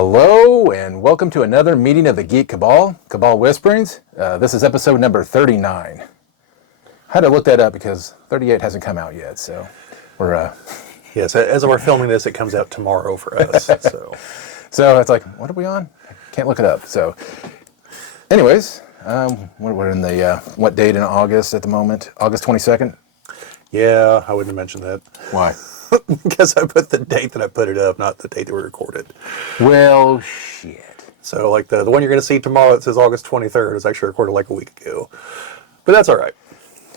Hello and welcome to another meeting of the Geek Cabal Whisperings. This is episode number 39. I had to look that up because 38 hasn't come out yet, so we're... Yes, as we're filming this, it comes out tomorrow for us. So it's like, what are we on? I can't look it up. So anyways, we're in the, what date in August at the moment? August 22nd? Yeah, I wouldn't have mentioned that. Why? Because I put the date that I put it up, not the date that we recorded. Well, shit. So like the one you're going to see tomorrow that says August 23rd is actually recorded like a week ago. But that's all right.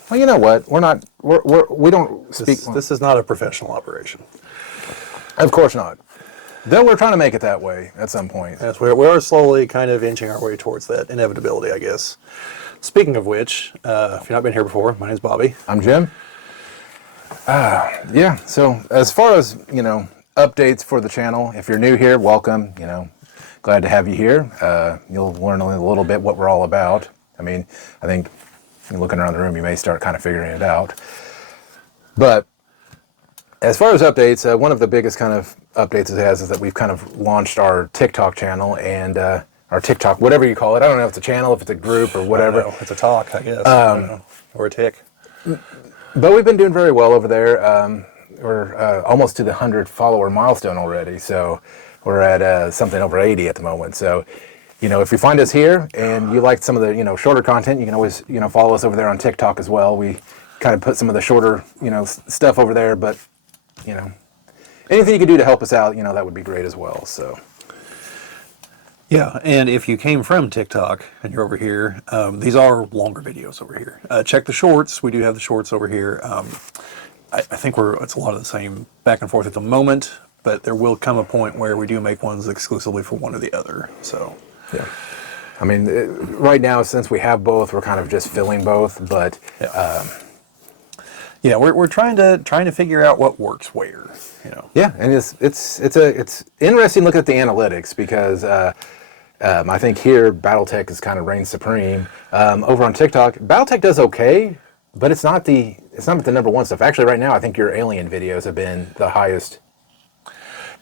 Well, you know what? We don't speak... This is not a professional operation. Of course not. Though we're trying to make it that way at some point. Yes, we are slowly kind of inching our way towards that inevitability, I guess. Speaking of which, if you've not been here before, my name's Bobbie. I'm Jim. Yeah, so as far as, updates for the channel, if you're new here, welcome, glad to have you here. You'll learn a little bit what we're all about. I mean, I think looking around the room, you may start kind of figuring it out. But as far as updates, one of the biggest kind of updates it has is that we've kind of launched our TikTok channel and our TikTok, whatever you call it. I don't know if it's a channel, if it's a group or whatever. It's a talk, I guess. I don't know. Or a tick. But we've been doing very well over there. We're almost to the 100 follower milestone already. So we're at something over 80 at the moment. So, if you find us here and you like some of the, shorter content, you can always, follow us over there on TikTok as well. We kind of put some of the shorter, stuff over there. But, anything you can do to help us out, that would be great as well. So. Yeah, and if you came from TikTok and you're over here, these are longer videos over here. Check the shorts. We do have the shorts over here. I think it's a lot of the same back and forth at the moment, but there will come a point where we do make ones exclusively for one or the other. So, yeah. I mean, right now, since we have both, we're kind of just filling both, but... Yeah. We're trying to figure out what works where, Yeah, and it's interesting looking at the analytics because... I think here, Battletech is kind of reigns supreme. Over on TikTok, Battletech does okay, but it's not the number one stuff. Actually, right now, I think your alien videos have been the highest.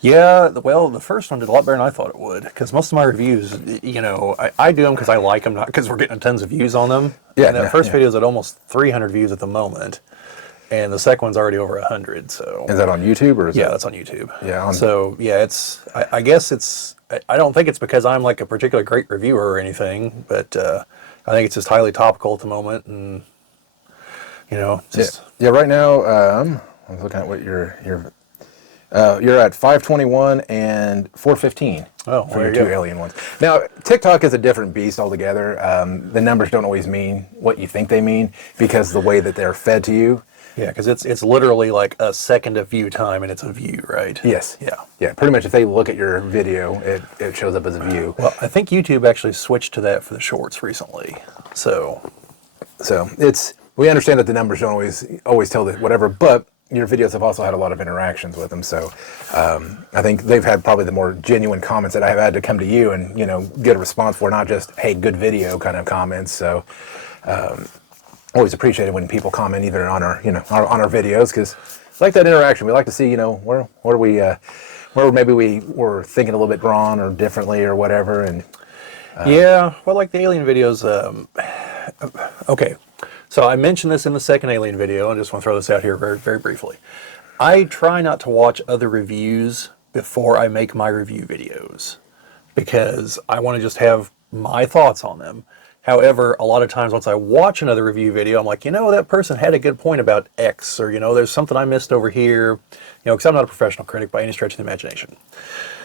Yeah, well, the first one did a lot better than I thought it would, because most of my reviews, I do them because I like them, not because we're getting tons of views on them. Yeah, and that first video is at almost 300 views at the moment. And the second one's already over 100. So is that on YouTube or is yeah, that's on YouTube. Yeah. So yeah, I guess it's. I don't think it's because I'm like a particularly great reviewer or anything, but I think it's just highly topical at the moment, and just yeah. Right now, I'm looking at what you're at 521 and 415. Oh, for your two alien ones. Now, TikTok is a different beast altogether. The numbers don't always mean what you think they mean because the way that they're fed to you. Yeah, because it's literally like a second of view time, and it's a view, right? Yes. Yeah. Yeah, pretty much if they look at your video, it shows up as a view. Well, I think YouTube actually switched to that for the shorts recently. So we understand that the numbers don't always tell the whatever, but your videos have also had a lot of interactions with them. So I think they've had probably the more genuine comments that I've had to come to you and, get a response for, not just, hey, good video kind of comments. So always appreciated when people comment either on our, on our videos, because I like that interaction. We like to see, where maybe we were thinking a little bit wrong or differently or whatever. And yeah, well, like the alien videos. Okay, so I mentioned this in the second alien video. I just want to throw this out here very, very briefly. I try not to watch other reviews before I make my review videos because I want to just have my thoughts on them. However, a lot of times once I watch another review video, I'm like, that person had a good point about X, or, there's something I missed over here, because I'm not a professional critic by any stretch of the imagination.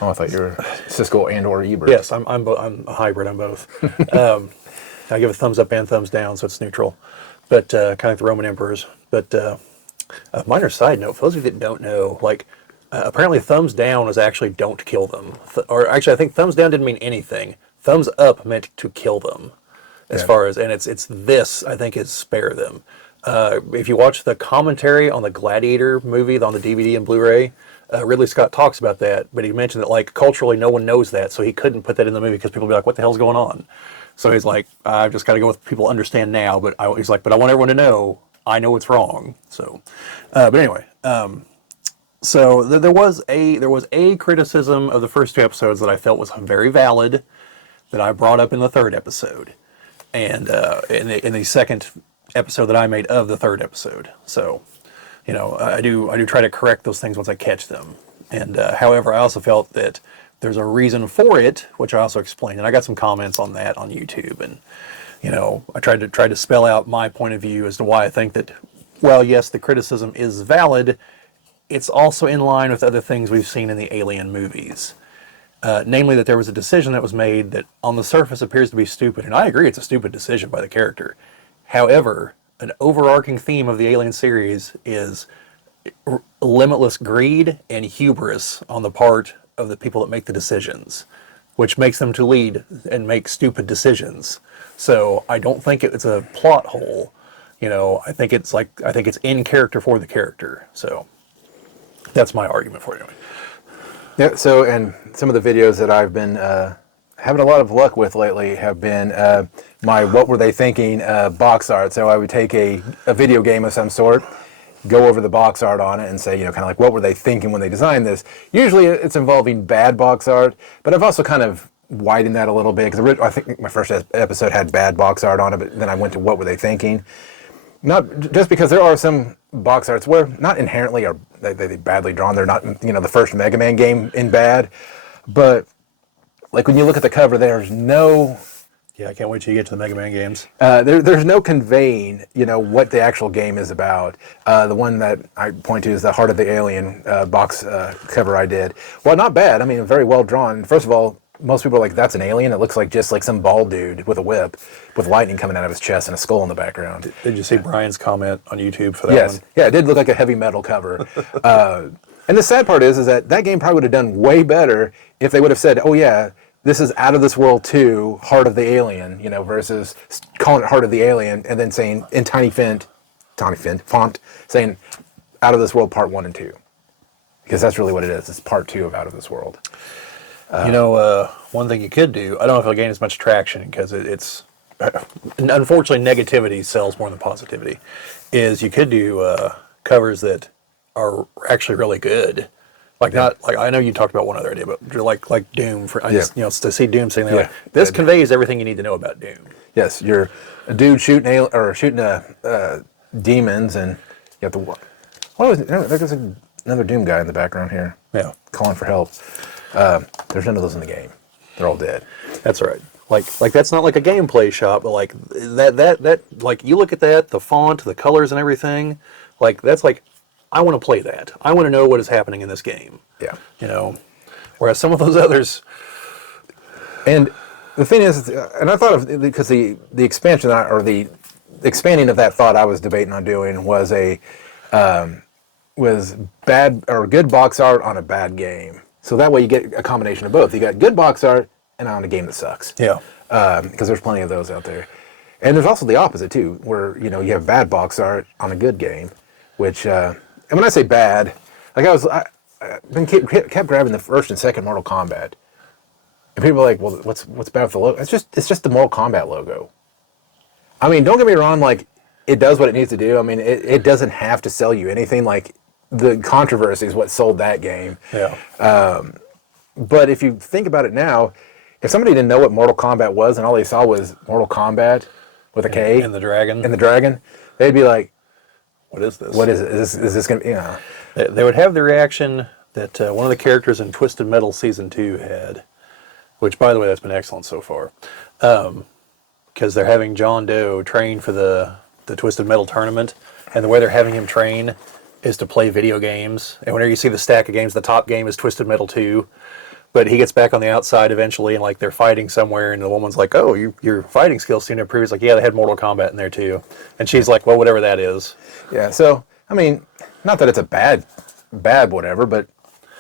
Oh, I thought you were Cisco and or Ebert. Yes, I'm a hybrid. I'm both. I give a thumbs up and thumbs down, so it's neutral, but kind of like the Roman emperors. But a minor side note, for those of you that don't know, apparently thumbs down is actually don't kill them. Or actually, I think thumbs down didn't mean anything. Thumbs up meant to kill them. As far as, and it's this, I think, is spare them. If you watch the commentary on the Gladiator movie on the DVD and Blu-ray, Ridley Scott talks about that, but he mentioned that, culturally, no one knows that, so he couldn't put that in the movie because people would be like, what the hell's going on? So he's like, I've just got to go with people understand now, but he's like, but I want everyone to know I know it's wrong. So, but anyway, So there was a criticism of the first two episodes that I felt was very valid, that I brought up in the third episode, and in the second episode that I made of the third episode. So, I do try to correct those things once I catch them. And however, I also felt that there's a reason for it, which I also explained, and I got some comments on that on YouTube, and I tried to spell out my point of view as to why I think that, well, yes, the criticism is valid. It's also in line with other things we've seen in the Alien movies. Namely that there was a decision that was made that on the surface appears to be stupid, and I agree it's a stupid decision by the character. However, an overarching theme of the Alien series is limitless greed and hubris on the part of the people that make the decisions, which makes them to lead and make stupid decisions. So I don't think it's a plot hole. I think it's in character for the character. So that's my argument for it. Yeah. So, and some of the videos that I've been having a lot of luck with lately have been my "What Were They Thinking" box art. So I would take a video game of some sort, go over the box art on it, and say, kind of like, what were they thinking when they designed this? Usually, it's involving bad box art, but I've also kind of widened that a little bit because I think my first episode had bad box art on it, but then I went to what were they thinking. Not just because there are some box arts where not inherently are they badly drawn. They're not, the first Mega Man game in bad, but like when you look at the cover, there's no. Yeah, I can't wait till you get to the Mega Man games. There's no conveying, what the actual game is about. The one that I point to is the Heart of the Alien box cover I did. Well, not bad. I mean, very well drawn. First of all, most people are like, that's an alien. It looks like just like some bald dude with a whip with lightning coming out of his chest and a skull in the background. Did you see Brian's comment on YouTube for that yes. one? Yeah, it did look like a heavy metal cover. And the sad part is that game probably would have done way better if they would have said, oh yeah, this is Out of This World 2, Heart of the Alien, versus calling it Heart of the Alien and then saying in tiny font, saying Out of This World Part 1 and 2. Because that's really what it is. It's Part 2 of Out of This World. One thing you could do, I don't know if it'll gain as much traction because it's unfortunately negativity sells more than positivity, is you could do covers that are actually really good. Not like I know you talked about one other idea, but like Doom to see Doom saying that this conveys everything you need to know about Doom. Yes, you're a dude shooting demons, and you have to. There's another Doom guy in the background here. Yeah, calling for help. There's none of those in the game. They're all dead. That's right. Like that's not like a gameplay shot, but like that like you look at that, the font, the colors, and everything. Like that's like. I want to play that. I want to know what is happening in this game. Yeah. Whereas some of those others. And the thing is, and I thought of, because the expansion or the expanding of that thought I was debating on doing was was bad or good box art on a bad game. So that way you get a combination of both. You got good box art and on a game that sucks. Yeah. Because there's plenty of those out there. And there's also the opposite too, where, you have bad box art on a good game, which, and when I say bad, like I kept grabbing the first and second Mortal Kombat, and people are like, "Well, what's bad with the logo?" It's just the Mortal Kombat logo. I mean, don't get me wrong, like it does what it needs to do. I mean, it doesn't have to sell you anything. Like the controversy is what sold that game. Yeah. But if you think about it now, if somebody didn't know what Mortal Kombat was and all they saw was Mortal Kombat with a K and the dragon, they'd be like, what is this? What is it? Is this going to, They would have the reaction that one of the characters in Twisted Metal Season 2 had, which, by the way, that's been excellent so far. Because they're having John Doe train for the Twisted Metal tournament, and the way they're having him train is to play video games. And whenever you see the stack of games, the top game is Twisted Metal 2. But he gets back on the outside eventually, and like they're fighting somewhere, and the woman's like, "Oh, your fighting skills seem to improve." He's like, "Yeah, they had Mortal Kombat in there too," and she's like, "Well, whatever that is." Yeah. So I mean, not that it's a bad whatever, but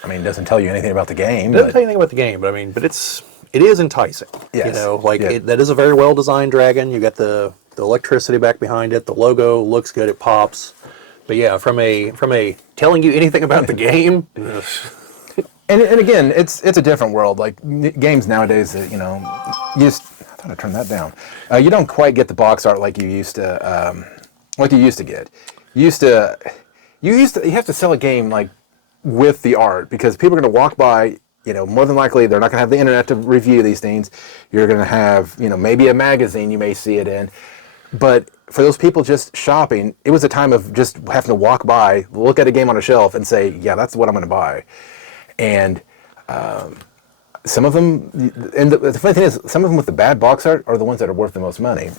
I mean, it doesn't tell you anything about the game. It doesn't tell you anything about the game, but I mean, it is enticing. Yes. That is a very well designed dragon. You got the electricity back behind it. The logo looks good. It pops. But yeah, from a telling you anything about the game. And again, it's a different world. Like games nowadays, you just I thought I turned that down. You don't quite get the box art like you used to get. You have to sell a game like with the art, because people are going to walk by, more than likely they're not going to have the internet to review these things. You're going to have, maybe a magazine you may see it in. But for those people just shopping, it was a time of just having to walk by, look at a game on a shelf and say, yeah, that's what I'm going to buy. And some of them, and the funny thing is, some of them with the bad box art are the ones that are worth the most money.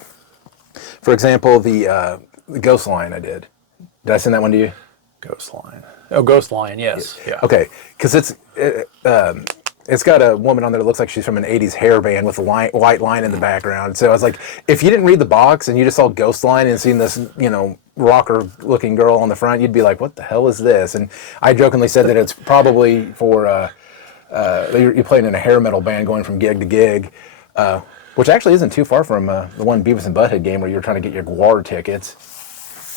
For example, the Ghost Line I did. Did I send that one to you? Ghost Line. Oh, Ghost Lion, yes. Yeah. Okay, because it's got a woman on there that looks like she's from an 80s hair band with a white line in the background. So I was like, if you didn't read the box and you just saw Ghost Line and seen this, rocker-looking girl on the front, you'd be like, what the hell is this? And I jokingly said that it's probably for, you're playing in a hair metal band going from gig to gig, which actually isn't too far from the one Beavis and Butthead game where you're trying to get your GWAR tickets.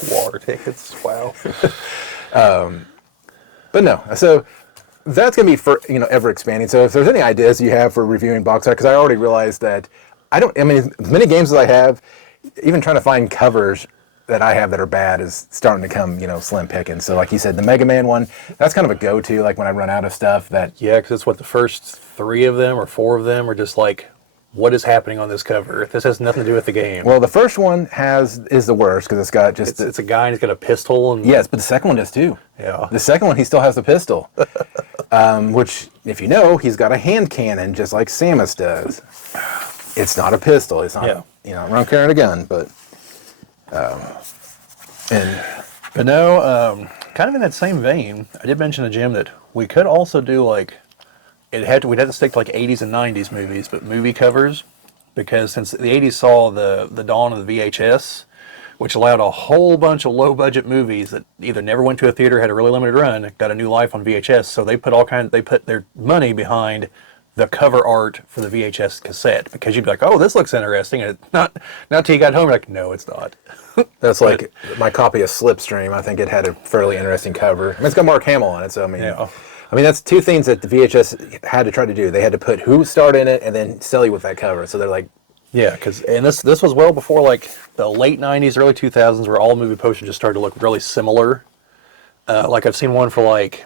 GWAR tickets, wow. But no, so that's going to be for, ever expanding. So if there's any ideas you have for reviewing box art, because I already realized that as many games as I have, even trying to find covers that I have that are bad is starting to come, slim picking. So like you said, the Mega Man one, that's kind of a go-to, like when I run out of stuff that... Yeah, because it's what, the first 3 of them or 4 of them are just like, what is happening on this cover? This has nothing to do with the game. Well, the first one is the worst because it's got just... It's a guy and he's got a pistol. And yes, but the second one does too. Yeah. The second one, he still has the pistol. Which, if you know, he's got a hand cannon just like Samus does. It's not a pistol. It's not, I'm carrying a gun, but... But no, kind of in that same vein, I did mention to Jim that we could also do like... we'd have to stick to like 80s and 90s movies, but movie covers, because since the 80s saw the dawn of the VHS, which allowed a whole bunch of low-budget movies that either never went to a theater, had a really limited run, got a new life on VHS. So they put their money behind the cover art for the VHS cassette, because you'd be like, oh, this looks interesting, and not till you got home, you're like, no, it's not. That's like my copy of Slipstream. I think it had a fairly interesting cover. It's got Mark Hamill on it, so that's 2 things that the VHS had to try to do. They had to put who starred in it and then sell you with that cover. So they're like... Yeah, and this was well before like the late 90s, early 2000s, where all movie posters just started to look really similar. Like I've seen one for like,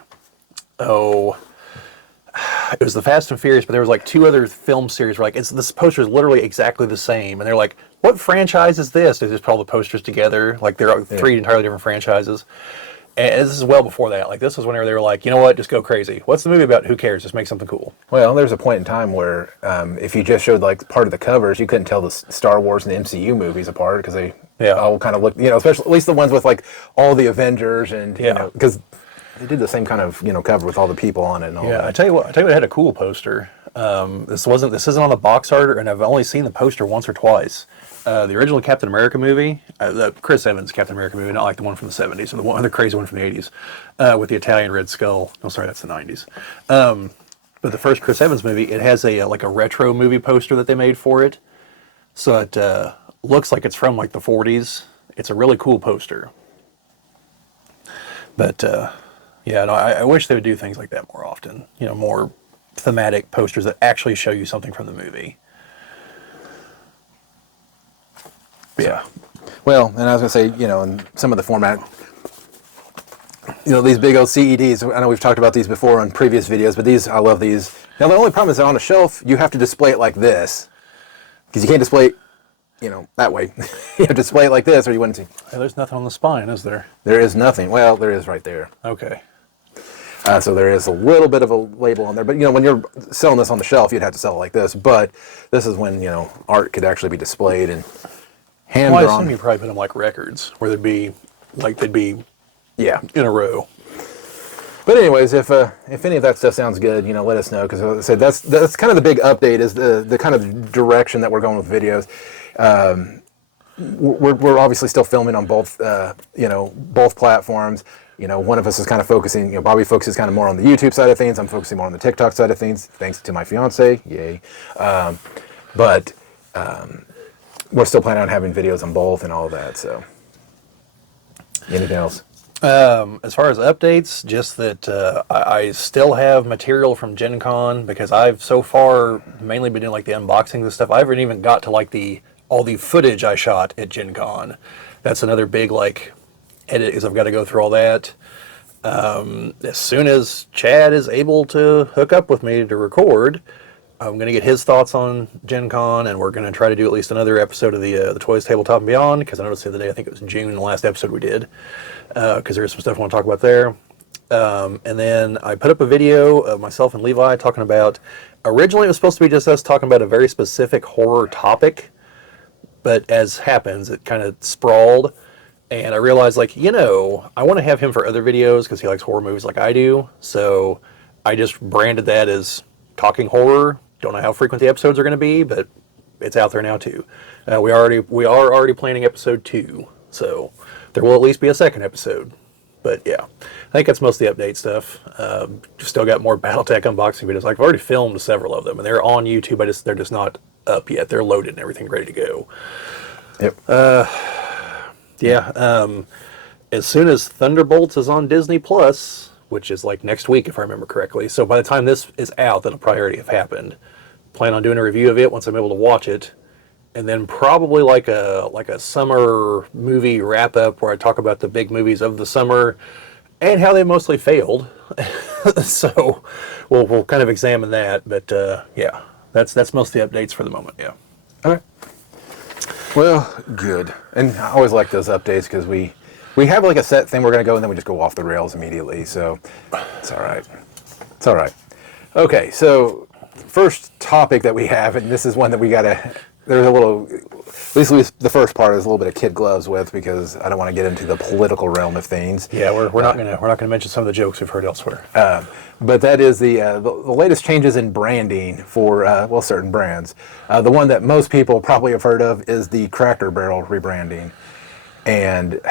it was the Fast and Furious, but there was like 2 other film series where like, this poster is literally exactly the same. And they're like, what franchise is this? They just put all the posters together. Like they're 3 entirely different franchises. And this is well before that. Like this was whenever they were like, you know what, just go crazy. What's the movie about? Who cares? Just make something cool. Well, there's a point in time where if you just showed like part of the covers, you couldn't tell the Star Wars and the MCU movies apart because they all kind of look, especially at least the ones with like all the Avengers and because they did the same kind of cover with all the people on it and all that. I tell you what, it had a cool poster. This isn't on the box art, and I've only seen the poster once or twice. The original Captain America movie, the Chris Evans Captain America movie, not like the one from the 70s, or the crazy one from the 80s, with the Italian Red Skull. No, sorry, that's the 90s. But the first Chris Evans movie, it has a retro movie poster that they made for it. So it looks like it's from like the 40s. It's a really cool poster. But I wish they would do things like that more often. More thematic posters that actually show you something from the movie. Yeah. Well, and I was going to say, in some of the format, these big old CEDs, I know we've talked about these before on previous videos, but I love these. Now, the only problem is that on a shelf, you have to display it like this. Because you can't display it, that way. You have to display it like this or you wouldn't see. Hey, there's nothing on the spine, is there? There is nothing. Well, there is right there. Okay. So there is a little bit of a label on there. But, when you're selling this on the shelf, you'd have to sell it like this. But this is when, art could actually be displayed and hand-drawn. Well, I assume you probably put them like records, where they'd be in a row. But anyways, if any of that stuff sounds good, let us know. Because as I said, that's kind of the big update is the kind of direction that we're going with videos. We're obviously still filming on both both platforms. One of us is kind of focusing. Bobbie focuses kind of more on the YouTube side of things. I'm focusing more on the TikTok side of things, thanks to my fiance. Yay! But we're still planning on having videos on both and all of that. So, anything else? As far as updates, just that I still have material from Gen Con, because I've so far mainly been doing like the unboxings and stuff. I haven't even got to like all the footage I shot at Gen Con. That's another big like edit, because I've got to go through all that. As soon as Chad is able to hook up with me to record, I'm going to get his thoughts on Gen Con, and we're going to try to do at least another episode of the Toys Tabletop and Beyond, because I noticed the other day, I think it was June, the last episode we did, because there's some stuff I want to talk about there. And then I put up a video of myself and Levi talking about, originally it was supposed to be just us talking about a very specific horror topic, but as happens, it kind of sprawled. And I realized, like, I want to have him for other videos because he likes horror movies like I do. So I just branded that as Talking Horror. Don't know how frequent the episodes are going to be, but it's out there now too. We are already planning episode 2, so there will at least be a second episode. But yeah, I think that's most of the update stuff. Still got more BattleTech unboxing videos. Like, I've already filmed several of them, and they're on YouTube. They're just not up yet. They're loaded and everything, ready to go. Yep. Yeah. As soon as Thunderbolts is on Disney Plus, which is like next week, if I remember correctly. So by the time this is out, that'll probably already have happened. Plan on doing a review of it once I'm able to watch it, and then probably like a summer movie wrap up where I talk about the big movies of the summer and how they mostly failed. So we'll kind of examine that. But yeah, that's most of the updates for the moment. Yeah. All right. Well, good. And I always like those updates because we have like a set thing we're going to go, and then we just go off the rails immediately. So it's all right. It's all right. Okay, so first topic that we have, and this is one that we got to, there's a little, at least the first part is a little bit of kid gloves with, because I don't want to get into the political realm of things. Yeah, we're not gonna mention some of the jokes we've heard elsewhere. But that is the latest changes in branding for certain brands. The one that most people probably have heard of is the Cracker Barrel rebranding, and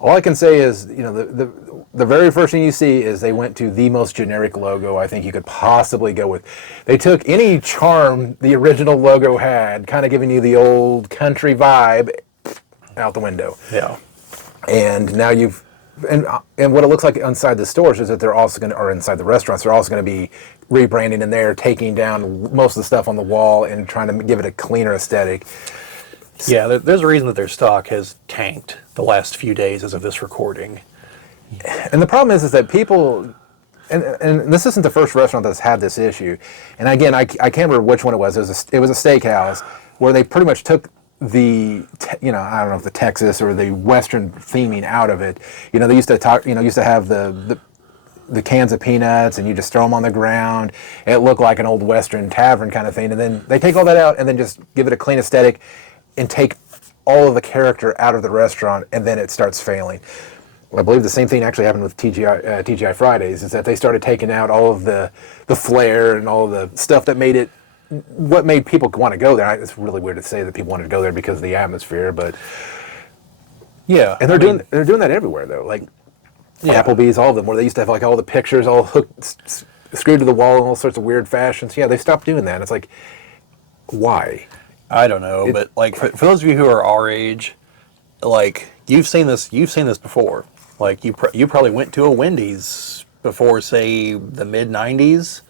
all I can say is, the very first thing you see is they went to the most generic logo I think you could possibly go with. They took any charm the original logo had, kind of giving you the old country vibe, out the window. Yeah. And now and what it looks like inside the stores is that they're also going to, or inside the restaurants, they're also going to be rebranding in there, taking down most of the stuff on the wall and trying to give it a cleaner aesthetic. Yeah, there's a reason that their stock has tanked the last few days as of this recording. And the problem is that people, and this isn't the first restaurant that's had this issue. And again, I can't remember which one it was. It was a steakhouse where they pretty much took the, I don't know if the Texas or the Western theming out of it. They used to have the cans of peanuts, and you just throw them on the ground. It looked like an old Western tavern kind of thing. And then they take all that out and then just give it a clean aesthetic and take all of the character out of the restaurant, and then it starts failing. I believe the same thing actually happened with TGI Fridays, is that they started taking out all of the flair and all of the stuff that made it, what made people want to go there. It's really weird to say that people wanted to go there because of the atmosphere, but yeah. And they're doing that everywhere though. Like Applebee's, all of them, where they used to have like all the pictures all hooked, screwed to the wall in all sorts of weird fashions. Yeah, they stopped doing that. And it's like, why? I don't know, but like for those of you who are our age, like you've seen this before. Like you probably went to a Wendy's before, say, the mid '90s.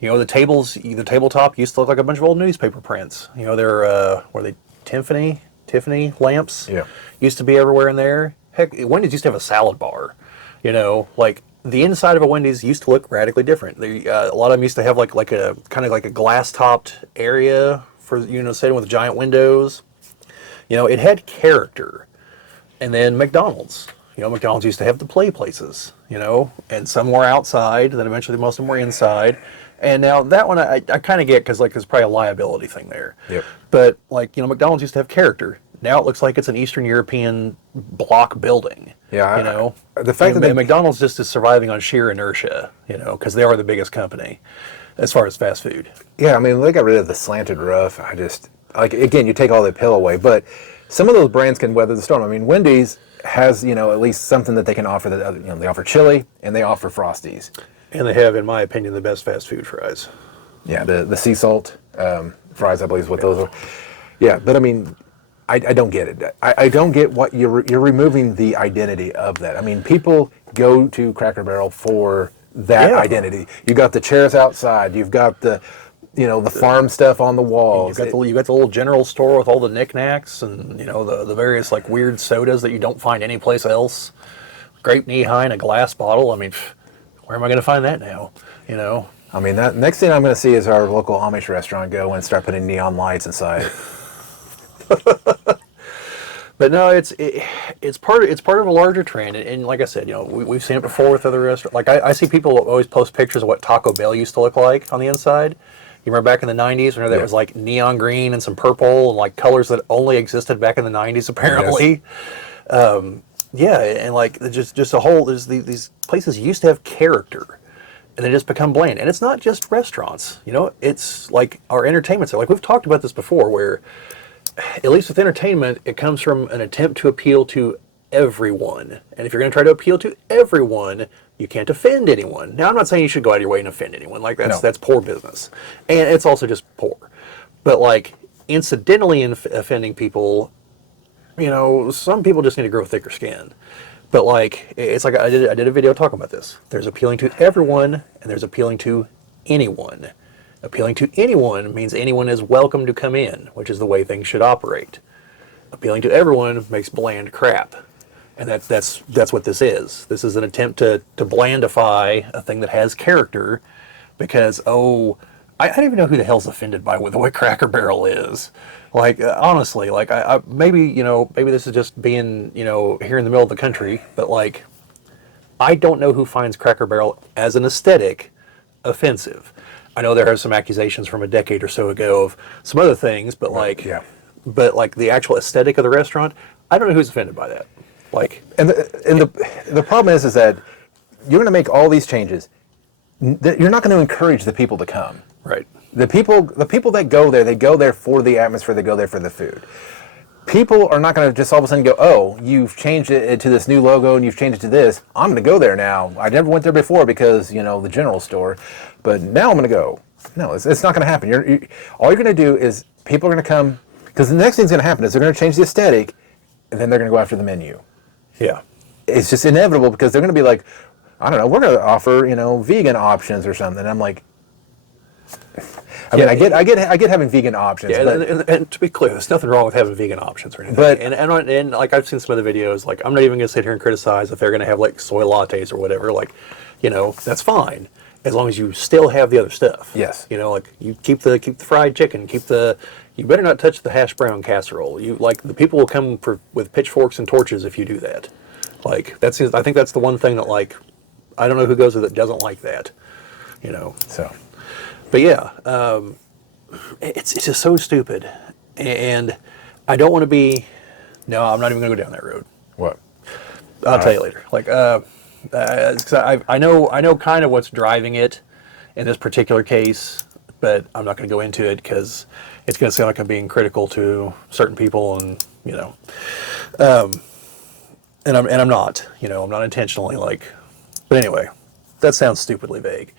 The tabletop used to look like a bunch of old newspaper prints. They're were they Tiffany lamps? Yeah, used to be everywhere in there. Heck, Wendy's used to have a salad bar. Like the inside of a Wendy's used to look radically different. A lot of them used to have like a kind of like a glass topped area for sitting with giant windows. It had character. And then McDonald's. McDonald's used to have the play places, and some were outside, then eventually most of them were inside. And now that one I kind of get, because there's probably a liability thing there. Yep. But McDonald's used to have character. Now it looks like it's an Eastern European block building. Yeah. The fact that McDonald's just is surviving on sheer inertia, because they are the biggest company as far as fast food. Yeah, I mean, they got rid of the slanted roof. I just, again, you take all the appeal away, but some of those brands can weather the storm. I mean, Wendy's has, at least something that they can offer that other, they offer chili and they offer Frosties. And they have, in my opinion, the best fast food fries. Yeah, the sea salt fries, I believe, is what those are. Yeah, but I mean, I don't get it. I don't get what you're removing the identity of that. I mean, people go to Cracker Barrel for that identity. You got the chairs outside. You've got the farm stuff on the walls. You got the little general store with all the knickknacks and the various like weird sodas that you don't find anyplace else. grape knee high in a glass bottle. I mean, where am I going to find that now? You know. I mean, that next thing I'm going to see is our local Amish restaurant go and start putting neon lights inside. But no, it's part of a larger trend, and like I said, you know, we've seen it before with other restaurants. Like I see people always post pictures of what Taco Bell used to look like on the inside. You remember back in the '90s, when that was like neon green and some purple and like colors that only existed back in the '90s, apparently. Yes. Yeah, and like just a whole. There's these places used to have character, and they just become bland. And it's not just restaurants, you know. It's like our entertainment. So like we've talked about this before, where at least with entertainment, it comes from an attempt to appeal to everyone. And if you're going to try to appeal to everyone, you can't offend anyone. Now, I'm not saying you should go out of your way and offend anyone. Like, that's poor business. And it's also just poor. But, like, incidentally offending people, you know, some people just need to grow thicker skin. But, like, it's like I did a video talking about this. There's appealing to everyone, and there's appealing to anyone. Appealing to anyone means anyone is welcome to come in, which is the way things should operate. Appealing to everyone makes bland crap. And that's what this is. This is an attempt to blandify a thing that has character because, I don't even know who the hell's offended by the way Cracker Barrel is. Like, honestly, like, I maybe this is just being, you know, here in the middle of the country, but, like, I don't know who finds Cracker Barrel as an aesthetic offensive. I know there are some accusations from a decade or so ago of some other things, but but like the actual aesthetic of the restaurant, I don't know who's offended by that. Like, and the problem is that you're going to make all these changes. You're not going to encourage the people to come. Right. The people that go there, they go there for the atmosphere. They go there for the food. People are not going to just all of a sudden go, oh, you've changed it to this new logo and you've changed it to this. I'm going to go there now. I never went there before because, you know, the general store, but now I'm going to go. No, it's not going to happen. All you're going to do is people are going to come, because the next thing's going to happen is they're going to change the aesthetic, and then they're going to go after the menu. Yeah. It's just inevitable because they're going to be like, I don't know, we're going to offer, you know, vegan options or something. And I'm like, I mean, I get having vegan options. Yeah, but, and to be clear, there's nothing wrong with having vegan options or anything. But and like I've seen some of the videos, like I'm not even gonna sit here and criticize if they're gonna have like soy lattes or whatever. Like, you know, that's fine as long as you still have the other stuff. Yes. You know, like you keep the fried chicken, you better not touch the hash brown casserole. You like the people will come with pitchforks and torches if you do that. Like I think that's the one thing that like I don't know who goes there that doesn't like that. You know. So. But yeah, it's just so stupid, and I don't want to be. No, I'm not even going to go down that road. What? I'll tell you later. Like, 'cause I know kind of what's driving it in this particular case, but I'm not going to go into it because it's going to sound like I'm being critical to certain people, and you know, and I'm not. You know, I'm not intentionally like. But anyway, that sounds stupidly vague.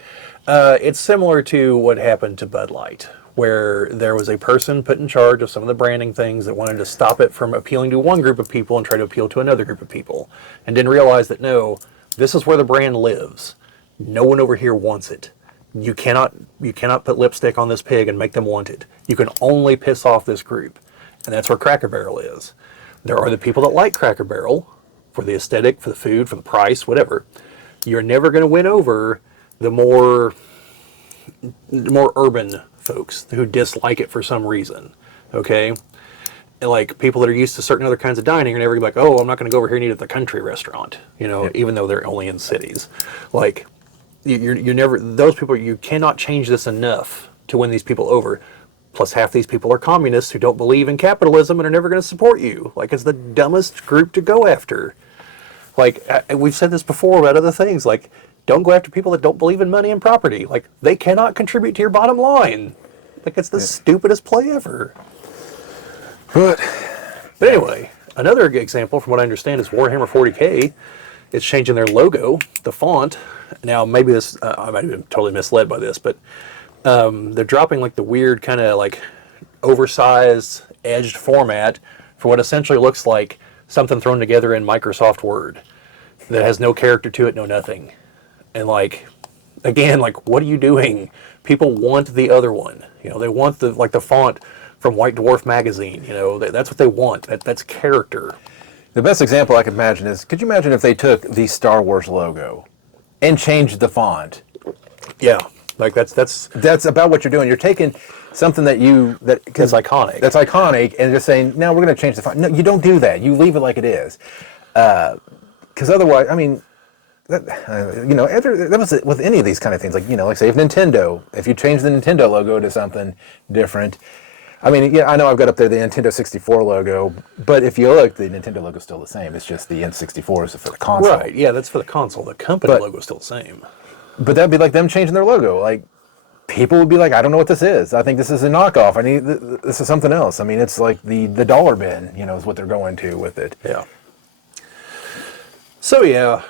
It's similar to what happened to Bud Light, where there was a person put in charge of some of the branding things that wanted to stop it from appealing to one group of people and try to appeal to another group of people, and didn't realize that, no, this is where the brand lives. No one over here wants it. You cannot put lipstick on this pig and make them want it. You can only piss off this group, and that's where Cracker Barrel is. There are the people that like Cracker Barrel for the aesthetic, for the food, for the price, whatever. You're never going to win over the more urban folks who dislike it for some reason, okay? And like people that are used to certain other kinds of dining are never gonna be like, oh, I'm not going to go over here and eat at the country restaurant, you know, even though they're only in cities. Like, you're never, those people, you cannot change this enough to win these people over. Plus, half these people are communists who don't believe in capitalism and are never going to support you. Like, it's the dumbest group to go after. Like, we've said this before about other things, like, don't go after people that don't believe in money and property. Like, they cannot contribute to your bottom line. Like, it's the stupidest play ever. But anyway, another example, from what I understand, is Warhammer 40K. It's changing their logo, the font. Now, maybe this, I might have been totally misled by this, but they're dropping, like, the weird kind of, like, oversized, edged format for what essentially looks like something thrown together in Microsoft Word that has no character to it, no nothing. And like, again, like, what are you doing? People want the other one. You know, they want the font from White Dwarf magazine. You know, that's what they want. That's character. The best example I could imagine is, could you imagine if they took the Star Wars logo and changed the font? Yeah, like that's About what you're doing. You're taking something that's iconic. That's iconic, and just saying, no, we're going to change the font. No, you don't do that. You leave it like it is, because otherwise, I mean, that was it with any of these kind of things. Like say if Nintendo, if you change the Nintendo logo to something different. I mean, yeah, I know I've got up there the Nintendo 64 logo, but if you look, the Nintendo logo's still the same. It's just the N64 is for the console. Right, yeah, that's for the console. The company logo's still the same. But that'd be like them changing their logo. Like, people would be like, I don't know what this is. I think this is a knockoff. This is something else. I mean, it's like the dollar bin, is what they're going to with it. Yeah. So, yeah,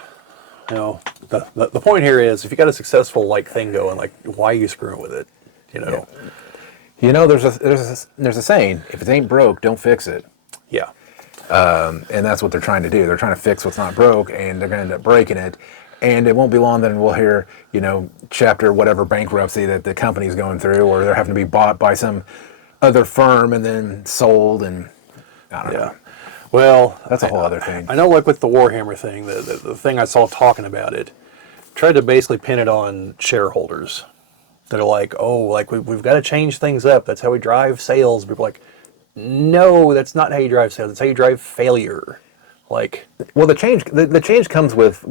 the point here is, if you got a successful, thing going, why are you screwing with it, Yeah. There's a saying, if it ain't broke, don't fix it. Yeah. And that's what they're trying to do. They're trying to fix what's not broke, and they're going to end up breaking it. And it won't be long then we'll hear, chapter whatever bankruptcy that the company's going through, or they're having to be bought by some other firm and then sold, and I don't know. Well, that's a whole other thing. I know, with the Warhammer thing, the thing I saw talking about it, tried to basically pin it on shareholders. That are like, we've got to change things up. That's how we drive sales. People are like, no, that's not how you drive sales. That's how you drive failure. Well, the change comes with,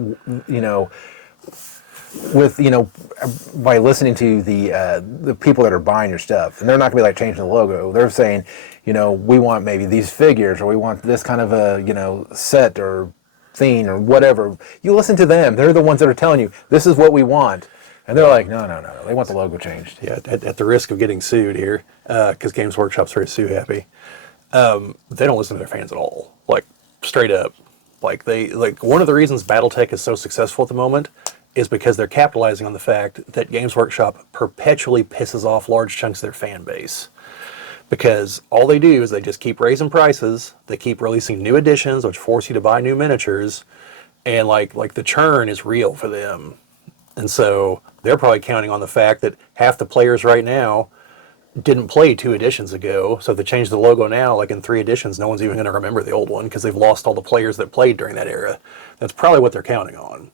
by listening to the people that are buying your stuff, and they're not going to be changing the logo. They're saying, we want maybe these figures, or we want this kind of a set or theme or whatever. You listen to them. They're the ones that are telling you this is what we want. And they're like, no. They want the logo changed. Yeah, at the risk of getting sued here, because Games Workshop's very sue happy. They don't listen to their fans at all. Straight up. One of the reasons BattleTech is so successful at the moment is because they're capitalizing on the fact that Games Workshop perpetually pisses off large chunks of their fan base. Because all they do is they just keep raising prices, they keep releasing new editions, which force you to buy new miniatures, and the churn is real for them. And so they're probably counting on the fact that half the players right now didn't play 2 editions ago. So if they change the logo now, in 3 editions, no one's even going to remember the old one because they've lost all the players that played during that era. That's probably what they're counting on.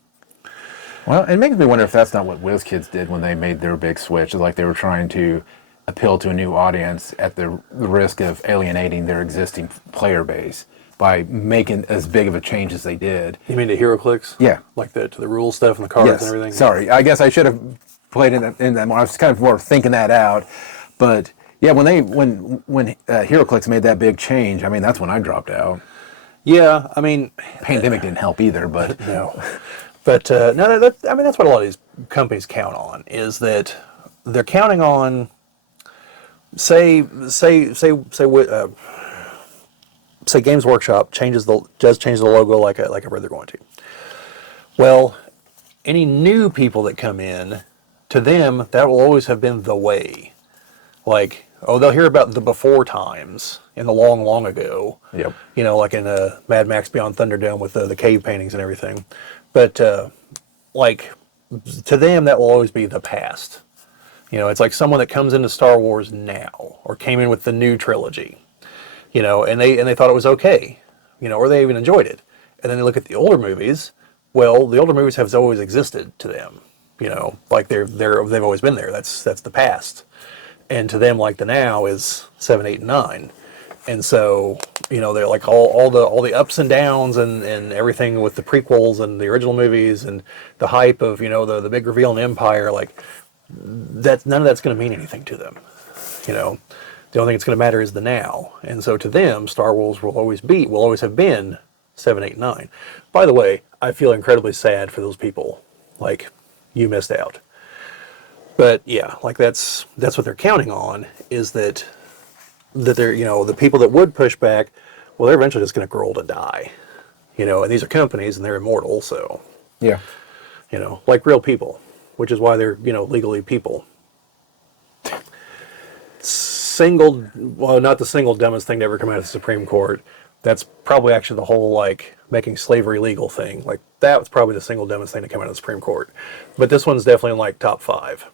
Well, it makes me wonder if that's not what WizKids did when they made their big switch. It's like they were trying to appeal to a new audience at the risk of alienating their existing player base by making as big of a change as they did. You mean the HeroClix? Yeah. To the rule stuff and the cards and everything? Sorry, I guess I should have played in that more. I was kind of more thinking that out. But yeah, when HeroClix made that big change, I mean, that's when I dropped out. Yeah, I mean... Pandemic didn't help either, but... No. But, that's what a lot of these companies count on, is that they're counting on, say Games Workshop does change the logo like I read they're going to. Well, any new people that come in, to them, that will always have been the way. They'll hear about the before times in the long, long ago. Yep. In Mad Max Beyond Thunderdome with the cave paintings and everything. But, to them, that will always be the past. It's like someone that comes into Star Wars now, or came in with the new trilogy. And they thought it was okay, or they even enjoyed it. And then they look at the older movies. Well, the older movies have always existed to them, they've always been there. That's the past. And to them, the now is 7, 8, and 9. And so, they're all the ups and downs and everything with the prequels and the original movies and the hype of, the big reveal in Empire, none of that's going to mean anything to them, The only thing that's going to matter is the now. And so to them, Star Wars will always have been 7, 8, 9. By the way, I feel incredibly sad for those people. You missed out. But yeah, that's what they're counting on, is that they're, the people that would push back, well, they're eventually just going to grow old and die. And these are companies and they're immortal, so. Yeah. Like real people, which is why they're, legally people. Not the single dumbest thing to ever come out of the Supreme Court. That's probably actually the whole, making slavery legal thing. That was probably the single dumbest thing to come out of the Supreme Court. But this one's definitely in, top 5.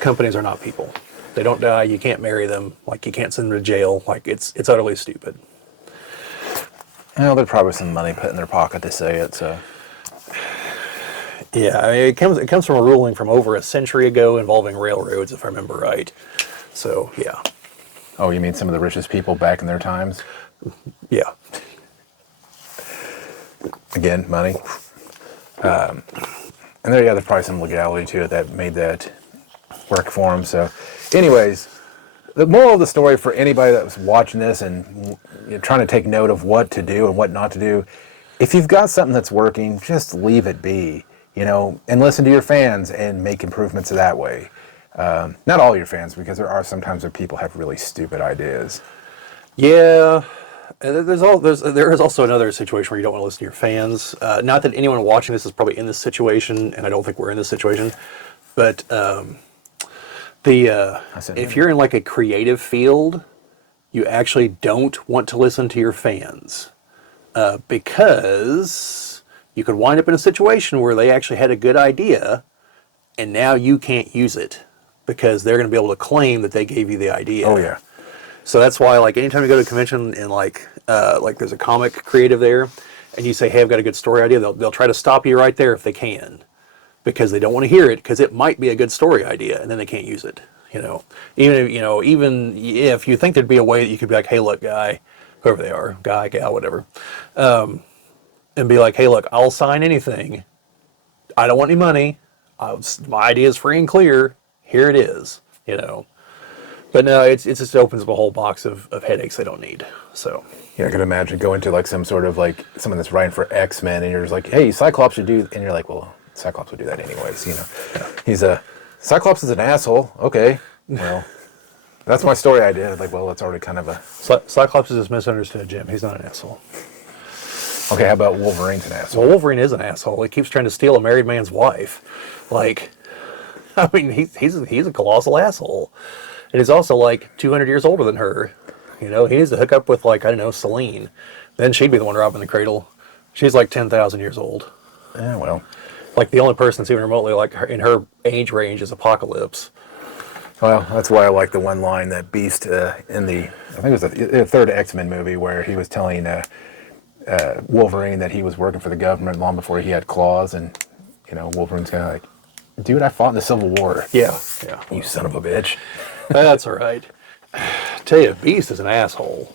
Companies are not people. They don't die. You can't marry them. You can't send them to jail. It's utterly stupid. Well, there's probably some money put in their pocket to say it, so. Yeah, I mean, it comes from a ruling from over a century ago involving railroads, if I remember right. So, yeah. Oh, you mean some of the richest people back in their times? Yeah. Again, money. And there's probably some legality to it that made that work for them. So, anyways, the moral of the story for anybody that was watching this and trying to take note of what to do and what not to do, if you've got something that's working, just leave it be, and listen to your fans and make improvements that way. Not all your fans, because there are sometimes where people have really stupid ideas. Yeah. And there is also another situation where you don't want to listen to your fans. Not that anyone watching this is probably in this situation, and I don't think we're in this situation, but if you're in like a creative field, you actually don't want to listen to your fans because you could wind up in a situation where they actually had a good idea, and now you can't use it because they're going to be able to claim that they gave you the idea. Oh yeah. So that's why, like, anytime you go to a convention and like there's a comic creative there, and you say, "Hey, I've got a good story idea," they'll try to stop you right there if they can, because they don't want to hear it because it might be a good story idea, and then they can't use it. Even if you think there'd be a way that you could be like, "Hey, look, guy, whoever they are, guy, gal, whatever," and be like, "Hey, look, I'll sign anything. I don't want any money. My idea is free and clear. Here it is." But no, it just opens up a whole box of headaches they don't need. So Yeah, I could imagine going to like some sort of like someone that's writing for X-Men, and you're just like, "Hey, Cyclops should do," and you're like, "Well, Cyclops would do that anyways." Cyclops is an asshole. Okay, well, that's my story idea. Like, well, it's already kind of a. Cyclops is just misunderstood, Jim. He's not an asshole. Okay, how about Wolverine's an asshole? Well, Wolverine is an asshole. He keeps trying to steal a married man's wife. Like, I mean, he's a colossal asshole. And he's also like 200 years older than her. He needs to hook up with, like, I don't know, Selene. Then she'd be the one robbing the cradle. She's like 10,000 years old. Yeah, well. Like, the only person that's even remotely like her, in her age range is Apocalypse. Well, that's why I like the one line that Beast in the, I think it was the third X-Men movie, where he was telling Wolverine that he was working for the government long before he had claws, and Wolverine's kind of like, "Dude, I fought in the Civil War." Yeah. You son of a bitch. That's all right. Tell you, Beast is an asshole.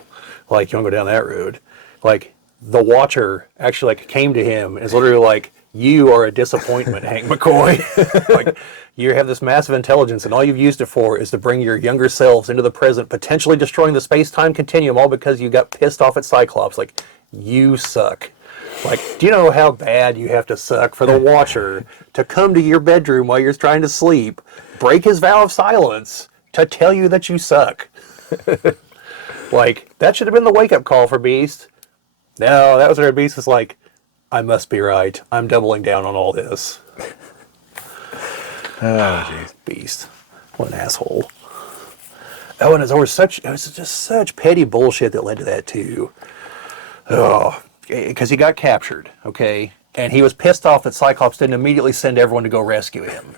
Like, you want to go down that road? Like, the Watcher actually came to him and is literally like, "You are a disappointment, Hank McCoy. Like, you have this massive intelligence, and all you've used it for is to bring your younger selves into the present, potentially destroying the space-time continuum, all because you got pissed off at Cyclops. Like, you suck." Like, do you know how bad you have to suck for the Watcher to come to your bedroom while you're trying to sleep, break his vow of silence, to tell you that you suck? Like, that should have been the wake-up call for Beast. No, that was where Beast was like, "I must be right. I'm doubling down on all this." Oh, jeez. Beast. What an asshole. Oh, and it was just such petty bullshit that led to that, too. Oh, because he got captured, okay? And he was pissed off that Cyclops didn't immediately send everyone to go rescue him.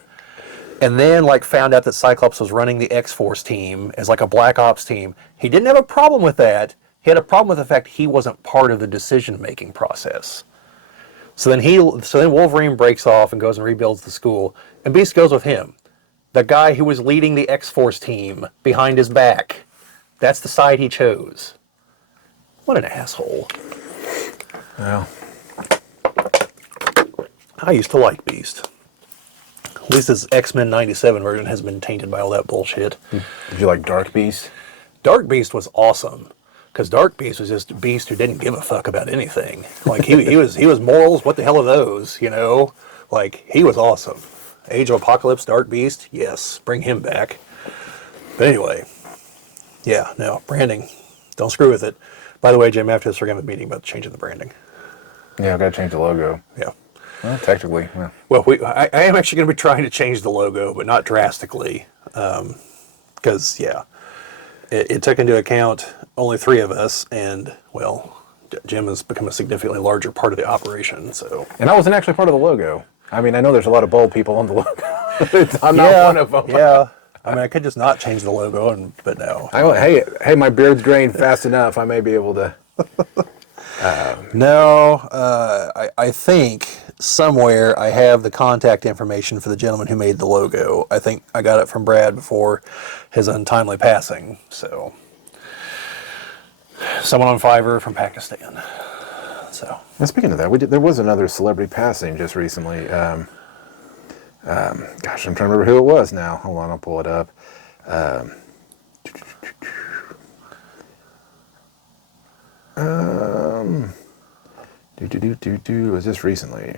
And then, found out that Cyclops was running the X-Force team as, a Black Ops team. He didn't have a problem with that. He had a problem with the fact he wasn't part of the decision-making process. So then Wolverine breaks off and goes and rebuilds the school, and Beast goes with him. The guy who was leading the X-Force team behind his back. That's the side he chose. What an asshole. Well, I used to like Beast. At least his X-Men 97 version has been tainted by all that bullshit. did you like Dark Beast? Dark Beast was awesome. Because Dark Beast was just a beast who didn't give a fuck about anything. Like, he was morals, what the hell are those, Like, he was awesome. Age of Apocalypse, Dark Beast, yes, bring him back. But anyway, yeah, no, branding, don't screw with it. By the way, Jim, after this, we're going to have a meeting about changing the branding. Yeah, I've got to change the logo. Yeah. Well, technically, yeah. Well, I am actually going to be trying to change the logo, but not drastically. Because, yeah, it took into account only 3 of us, and, well, Jim has become a significantly larger part of the operation, so. And I wasn't actually part of the logo. I mean, I know there's a lot of bold people on the logo. I'm not one of them. Yeah. I mean, I could just not change the logo, but no. Hey, my beard's graying fast enough. I may be able to No, I think somewhere I have the contact information for the gentleman who made the logo. I think I got it from Brad before his untimely passing. So, someone on Fiverr from Pakistan. So, And speaking of that, there was another celebrity passing just recently. Gosh, I'm trying to remember who it was now. Hold on, I'll pull it up. It was just recently.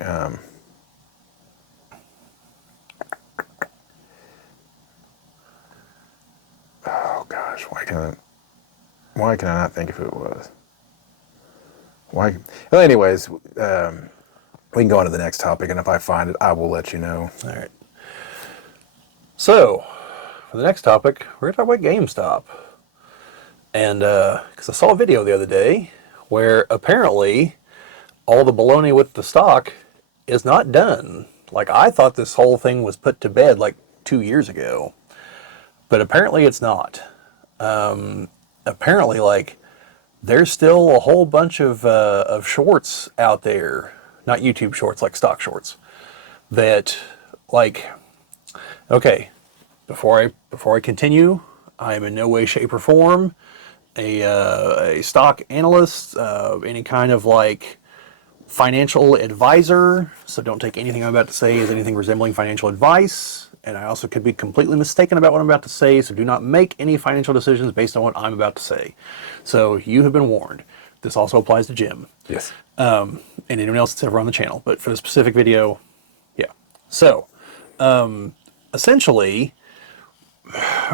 Oh gosh, why can I not think of who it was? Why? Well, anyways, we can go on to the next topic, and if I find it, I will let you know. all right. So, for the next topic, we're going to talk about GameStop. And, because I saw a video the other day where apparently all the baloney with the stock is not done. Like, I thought this whole thing was put to bed like 2 years ago, but apparently it's not. Apparently, like, there's still a whole bunch of shorts out there, not YouTube shorts, like stock shorts, that, like, okay, before I continue, I am in no way, shape, or form a stock analyst, any kind of like financial advisor, so don't take anything I'm about to say as anything resembling financial advice. And I also could be completely mistaken about what I'm about to say, so do not make any financial decisions based on what I'm about to say. So you have been warned. This also applies to Jim. Yes. And anyone else that's ever on the channel. But for the specific video, yeah. So, essentially,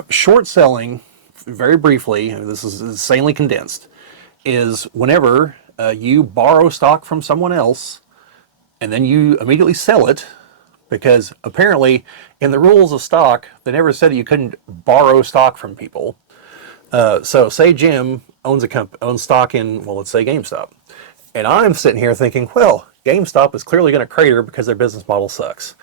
short selling, very briefly, and this is insanely condensed, is whenever you borrow stock from someone else and then you immediately sell it, because apparently in the rules of stock, they never said that you couldn't borrow stock from people. So say Jim owns owns stock in, well, let's say GameStop. And I'm sitting here thinking, well, GameStop is clearly going to crater because their business model sucks.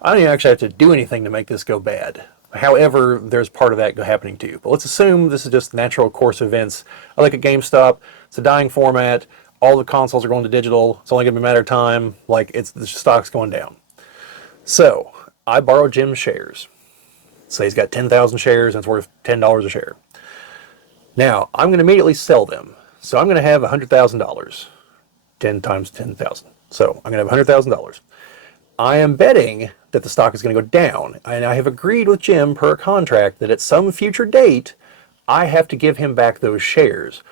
I don't even actually have to do anything to make this go bad. However, there's part of that happening too. But let's assume this is just natural course events. I look at GameStop, it's a dying format, all the consoles are going to digital, it's only going to be a matter of time, like the stock's going down. So, I borrow Jim's shares. Say he's got 10,000 shares and it's worth $10 a share. Now, I'm going to immediately sell them. So I'm going to have $100,000. 10 times 10,000. So I'm going to have $100,000. I am betting that the stock is going to go down. And I have agreed with Jim per contract that at some future date, I have to give him back those shares.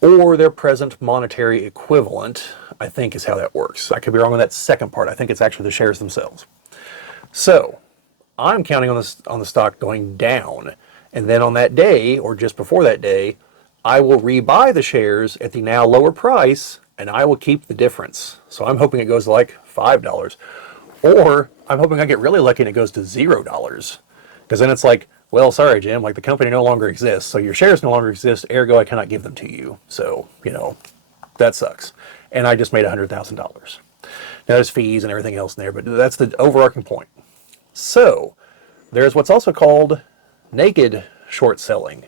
Or their present monetary equivalent, I think is how that works. I could be wrong on that second part. I think it's actually the shares themselves. So I'm counting on the stock going down. And then on that day, or just before that day, I will rebuy the shares at the now lower price, and I will keep the difference. So I'm hoping it goes to like $5. Or I'm hoping I get really lucky and it goes to $0. Because then it's like, well, sorry, Jim, like the company no longer exists, so your shares no longer exist, ergo I cannot give them to you. So, that sucks. And I just made $100,000. Now there's fees and everything else in there, but that's the overarching point. So, there's what's also called naked short selling.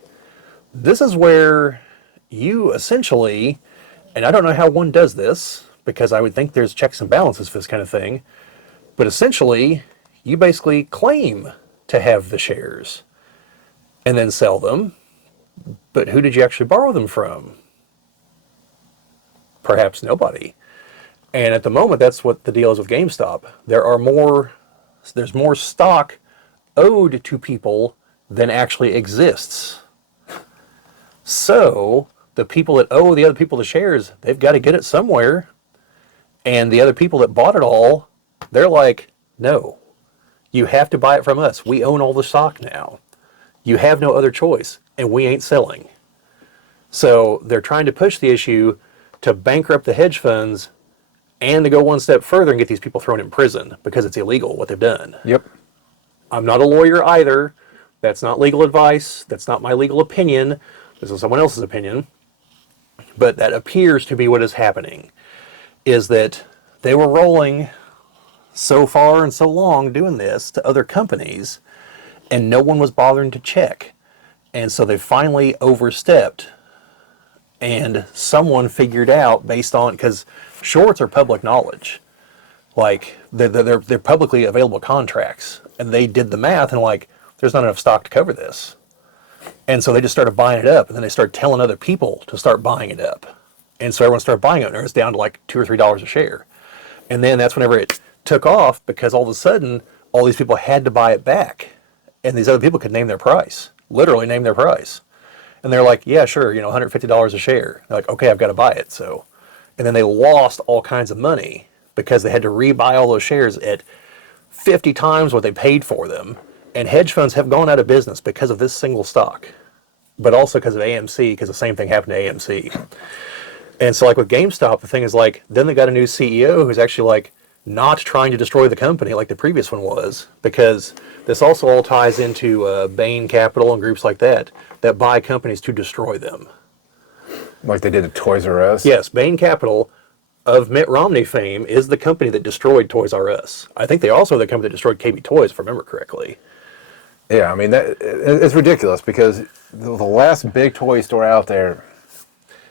This is where you essentially, and I don't know how one does this, because I would think there's checks and balances for this kind of thing, but essentially, you basically claim to have the shares and then sell them, but who did you actually borrow them from? Perhaps nobody. And at the moment, that's what the deal is with GameStop. There's more stock owed to people than actually exists. So the people that owe the other people the shares, they've got to get it somewhere. And the other people that bought it all, they're like, no, you have to buy it from us. We own all the stock now. You have no other choice, and we ain't selling. So they're trying to push the issue to bankrupt the hedge funds and to go one step further and get these people thrown in prison because it's illegal what they've done. Yep. I'm not a lawyer either. That's not legal advice. That's not my legal opinion. This is someone else's opinion. But that appears to be what is happening, is that they were rolling so far and so long doing this to other companies, and no one was bothering to check. And so they finally overstepped And someone figured out based on, because shorts are public knowledge, like they're publicly available contracts, and they did the math and like there's not enough stock to cover this, and so they just started buying it up, and then they started telling other people to start buying it up, and so everyone started buying it, and it was down to like $2 or $3 a share, and then that's whenever it took off because all of a sudden all these people had to buy it back, and these other people could name their price, literally name their price. And they're like, yeah, sure, $150 a share. They're like, okay, I've got to buy it. So, and then they lost all kinds of money because they had to rebuy all those shares at 50 times what they paid for them. And hedge funds have gone out of business because of this single stock, but also because of AMC, because the same thing happened to AMC. And so like with GameStop, the thing is like, then they got a new CEO who's actually like not trying to destroy the company like the previous one was, because this also all ties into Bain Capital and groups like that buy companies to destroy them. Like they did at Toys R Us? Yes, Bain Capital of Mitt Romney fame is the company that destroyed Toys R Us. I think they also are the company that destroyed KB Toys, if I remember correctly. Yeah, I mean, it's ridiculous because the last big toy store out there.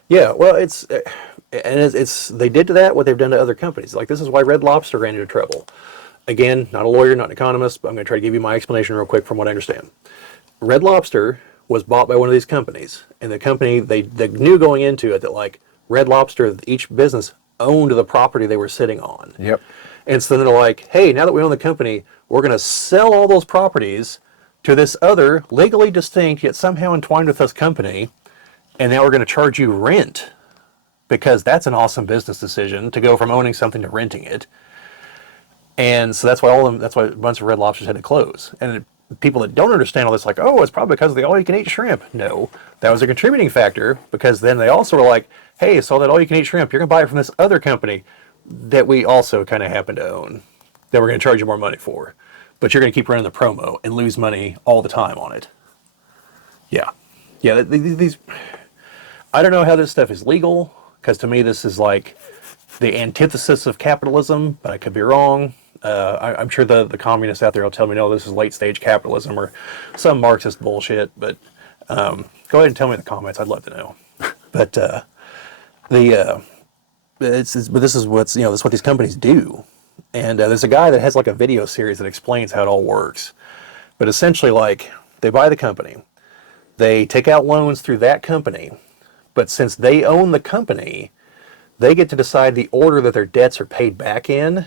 Yeah, well, it's they did to that what they've done to other companies. Like this is why Red Lobster ran into trouble. Again, not a lawyer, not an economist, but I'm going to try to give you my explanation real quick from what I understand. Red Lobster was bought by one of these companies, and the company, they knew going into it that like Red Lobster, each business owned the property they were sitting on. Yep. And so then they're like, hey, now that we own the company, we're going to sell all those properties to this other legally distinct yet somehow entwined with us company, and now we're going to charge you rent, because that's an awesome business decision to go from owning something to renting it. And so that's why a bunch of Red Lobsters had to close. And people that don't understand all this, like, oh, it's probably because of the all-you-can-eat shrimp. No, that was a contributing factor, because then they also were like, hey, so that all-you-can-eat shrimp, you're going to buy it from this other company that we also kind of happen to own, that we're going to charge you more money for. But you're going to keep running the promo and lose money all the time on it. Yeah. Yeah, these I don't know how this stuff is legal, because to me this is like the antithesis of capitalism, but I could be wrong. I'm sure the communists out there will tell me, no, this is late-stage capitalism or some Marxist bullshit, but go ahead and tell me in the comments. I'd love to know. But but this is what's, this is what these companies do. And there's a guy that has like a video series that explains how it all works. But essentially, like, they buy the company. They take out loans through that company. But since they own the company, they get to decide the order that their debts are paid back in.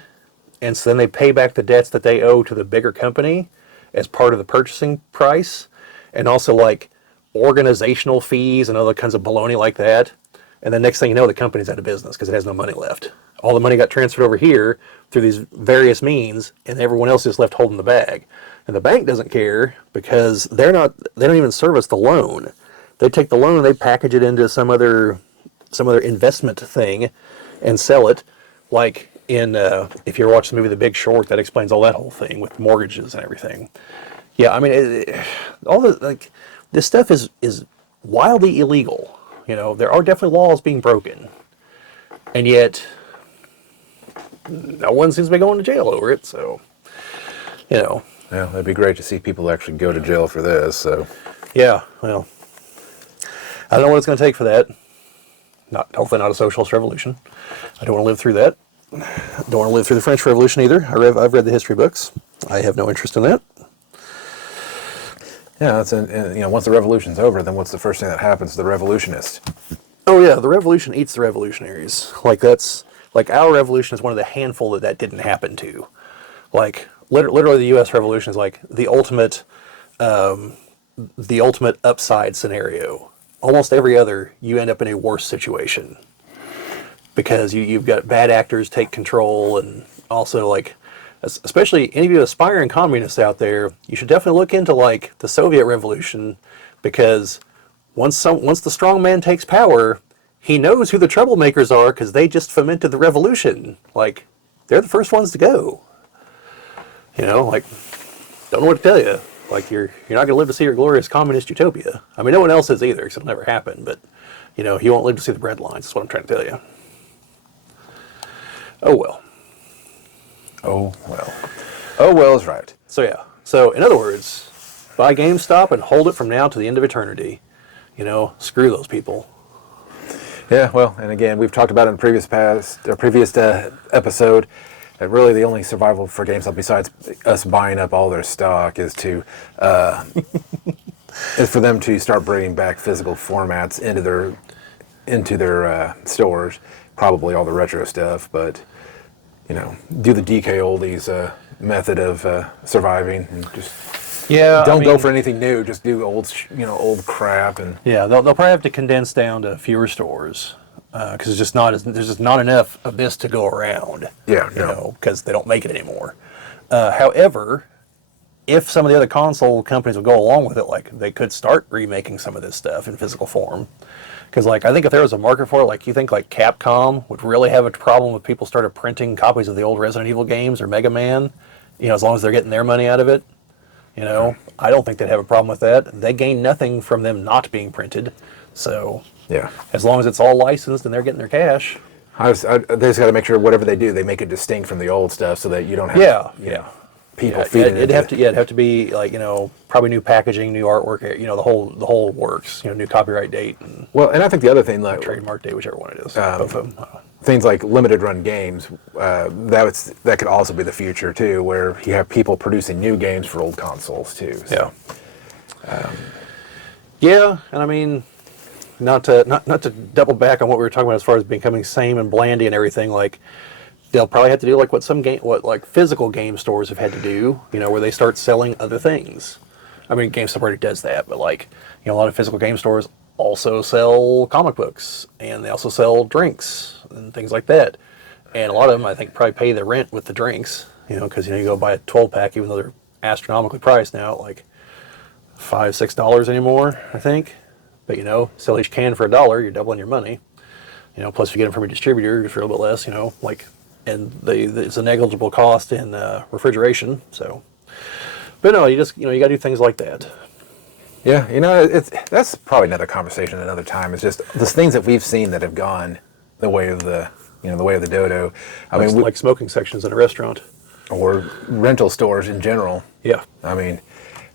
And so then they pay back the debts that they owe to the bigger company as part of the purchasing price. And also like organizational fees and other kinds of baloney like that. And then next thing you know, the company's out of business because it has no money left. All the money got transferred over here through these various means, and everyone else is left holding the bag. And the bank doesn't care because they don't even service the loan. They take the loan, they package it into some other investment thing and sell it. Like in if you ever watch the movie The Big Short, that explains all that whole thing with mortgages and everything. Yeah, I mean, this stuff is wildly illegal. There are definitely laws being broken, and yet no one seems to be going to jail over it. So, Yeah, it'd be great to see people actually go to jail for this. So, yeah, well, I don't know what it's going to take for that. Hopefully not a socialist revolution. I don't want to live through that. Don't want to live through the French Revolution either. I've read the history books. I have no interest in that. yeah, once the revolution's over, then what's the first thing that happens to the revolutionists? Oh yeah, the revolution eats the revolutionaries. Like our revolution is one of the handful that didn't happen to. Like literally, the U.S. Revolution is like the ultimate upside scenario. Almost every other, you end up in a worse situation because you've got bad actors take control, and also like, especially any of you aspiring communists out there, you should definitely look into like the Soviet Revolution, because once the strong man takes power, he knows who the troublemakers are because they just fomented the revolution. Like, they're the first ones to go. Like, don't know what to tell you. Like, you're not going to live to see your glorious communist utopia. I mean, no one else is either, because it'll never happen. But, you won't live to see the bread lines. That's what I'm trying to tell you. Oh, well. Oh, well. Oh, well is right. So, yeah. So, in other words, buy GameStop and hold it from now to the end of eternity. Screw those people. Yeah, well, and again, we've talked about it in the previous episode, that really the only survival for GameStop besides us buying up all their stock is to is for them to start bringing back physical formats into their stores. Probably all the retro stuff, but do the DK oldies method of surviving and just. Yeah, Don't go for anything new. Just do old crap and. Yeah, they'll probably have to condense down to fewer stores because there's just not enough of this to go around. Yeah, because they don't make it anymore. However, if some of the other console companies will go along with it, like they could start remaking some of this stuff in physical form. Because I think if there was a market for it, you think Capcom would really have a problem if people started printing copies of the old Resident Evil games or Mega Man, as long as they're getting their money out of it. I don't think they'd have a problem with that. They gain nothing from them not being printed. So, yeah, as long as it's all licensed and they're getting their cash. they just got to make sure whatever they do, they make it distinct from the old stuff so that you don't have people feeding it. It'd have to be probably new packaging, new artwork, the whole works, new copyright date and and I think the other thing, trademark date, whichever one it is. Both of them. Things like limited run games, that could also be the future too, where you have people producing new games for old consoles too. So. Yeah, and I mean, not to double back on what we were talking about as far as becoming same and blandy and everything. They'll probably have to do what physical game stores have had to do. Where they start selling other things. I mean, GameStop already does that, but a lot of physical game stores also sell comic books and they also sell drinks and things like that. And a lot of them, I think, probably pay the rent with the drinks. Because you go buy a 12-pack, even though they're astronomically priced now, $5, $6 anymore, I think. But sell each can for $1, you're doubling your money. Plus if you get them from a distributor for a little bit less, and it's a negligible cost in refrigeration. So, but no, you got to do things like that. Yeah, that's probably another conversation another time. It's just the things that we've seen that have gone the way of the dodo. I mean, like smoking sections in a restaurant or rental stores in general. Yeah. I mean,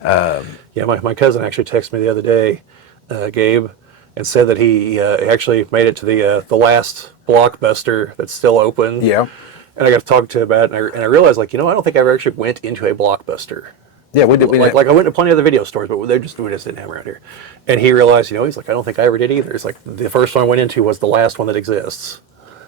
my cousin actually texted me the other day, Gabe, and said that he actually made it to the last Blockbuster that's still open. Yeah. And I got to talk to him about it, and I realized, I don't think I ever actually went into a Blockbuster. Yeah, we did. I went to plenty of the video stores, but we just didn't have them around here. And he realized, he's like, I don't think I ever did either. It's the first one I went into was the last one that exists.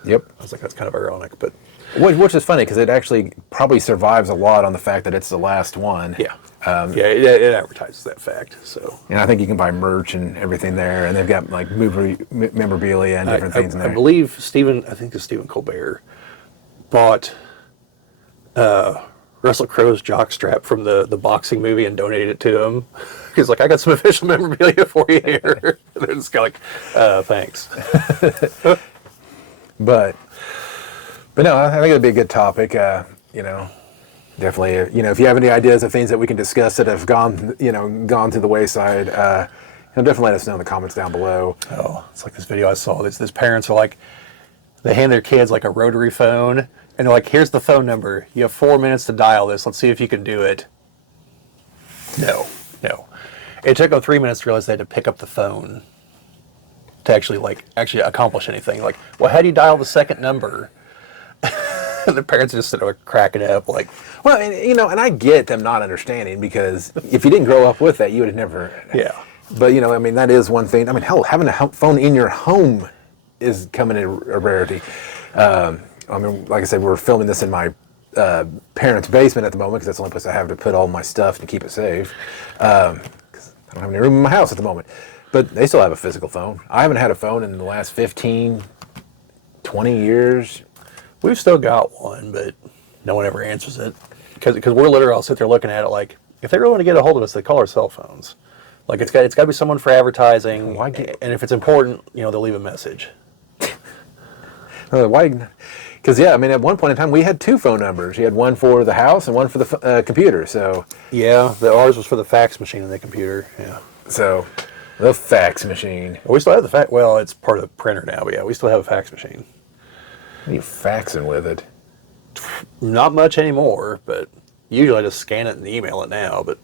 Yep. I was like, that's kind of ironic, but. Which is funny because it actually probably survives a lot on the fact that it's the last one. Yeah. It advertises that fact. So. And I think you can buy merch and everything there, and they've got memorabilia and different things in there. I believe Stephen Colbert bought Russell Crowe's jockstrap from the boxing movie and donated it to him. He's like, I got some official memorabilia for you here. And they're just kind of thanks. But no, I think it'd be a good topic. Definitely. If you have any ideas of things that we can discuss that have gone to the wayside, definitely let us know in the comments down below. Oh, it's like this video I saw. These parents are they hand their kids a rotary phone, and they're like, here's the phone number. You have 4 minutes to dial this. Let's see if you can do it. No. It took them 3 minutes to realize they had to pick up the phone to actually accomplish anything. Well, how do you dial the second number? The parents are just sitting there cracking up. Well, and I get them not understanding because if you didn't grow up with that, you would have never. Yeah. But that is one thing. Hell, having a phone in your home is coming a rarity. Like I said, we're filming this in my parents' basement at the moment because that's the only place I have to put all my stuff to keep it safe. Because I don't have any room in my house at the moment. But they still have a physical phone. I haven't had a phone in the last 15, 20 years. We've still got one, but no one ever answers it. Because we're literally all sit there looking at it if they really want to get a hold of us, they call our cell phones. It's got to be someone for advertising, and if it's important, they'll leave a message. Why? Because at one point in time we had two phone numbers. You had one for the house and one for the computer. So ours was for the fax machine and the computer. Yeah. So the fax machine. We still have the fax. Well, it's part of the printer now, but we still have a fax machine. What are you faxing with it? Not much anymore, but usually I just scan it and email it now. But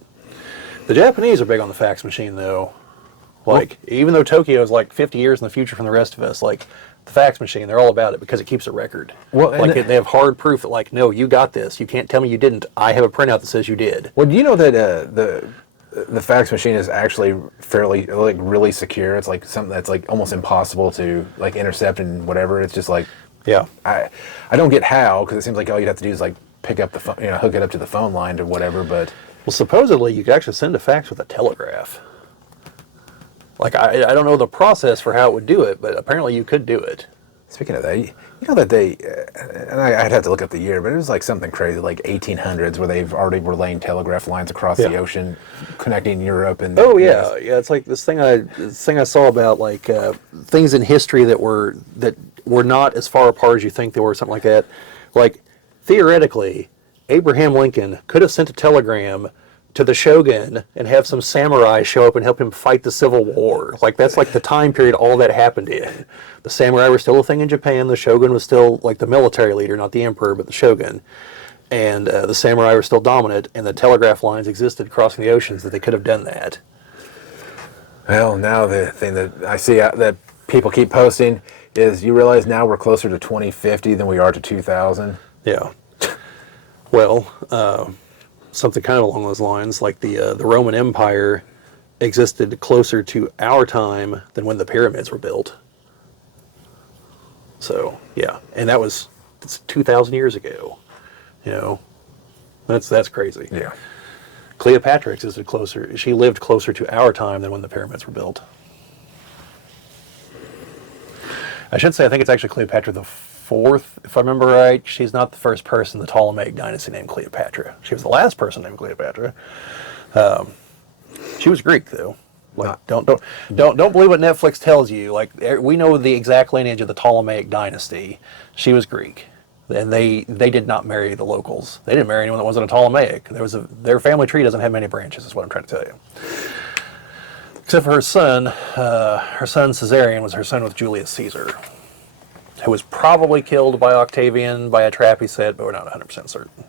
the Japanese are big on the fax machine, though. Like, even though Tokyo is like 50 years in the future from the rest of us, like the fax machine, they're all about it because it keeps a record. Well, like they have hard proof that, like, no, you got this. You can't tell me you didn't. I have a printout that says you did. Well, do you know that the fax machine is actually fairly, like, really secure? It's like something that's like almost impossible to like intercept and whatever. It's just like, Yeah. I don't get how, because it seems like all you'd have to do is like pick up the phone, you know, hook it up to the phone line or whatever. But Well, supposedly you could actually send a fax with a telegraph. Like, I don't know the process for how it would do it, but apparently you could do it. speaking of that, you know that they, and I'd have to look up the year, but it was like something crazy, like 1800s, where they've already were laying telegraph lines across the ocean, connecting Europe and. Oh yeah, yeah. It's like this thing I saw about like things in history that were not as far apart as you think they were, something like that. Like, theoretically, Abraham Lincoln could have sent a telegram to the shogun and have some samurai show up and help him fight the Civil War. Like, that's like the time period all that happened in. The samurai were still a thing in Japan. The shogun was still like the military leader, not the emperor, but the shogun. And the samurai were still dominant, and the telegraph lines existed crossing the oceans that they could have done that. Well, now the thing that I see that people keep posting is, you realize now we're closer to 2050 than we are to 2000. Yeah. Well, something kind of along those lines, like the Roman Empire existed closer to our time than when the pyramids were built. So, yeah. And it's 2,000 years ago. You know, that's crazy. Yeah. Cleopatra existed closer. She lived closer to our time than when the pyramids were built. I should say, I think it's actually Cleopatra the Fourth, if I remember right. She's not the first person in the Ptolemaic dynasty named Cleopatra. She was the last person named Cleopatra. She was Greek, though. Like, don't believe what Netflix tells you. Like, we know the exact lineage of the Ptolemaic dynasty. She was Greek, and they did not marry the locals. They didn't marry anyone that wasn't a Ptolemaic. Their family tree doesn't have many branches, is what I'm trying to tell you. Except for her son. Her son Caesarion was her son with Julius Caesar, who was probably killed by Octavian by a trap he set, but we're not 100% certain.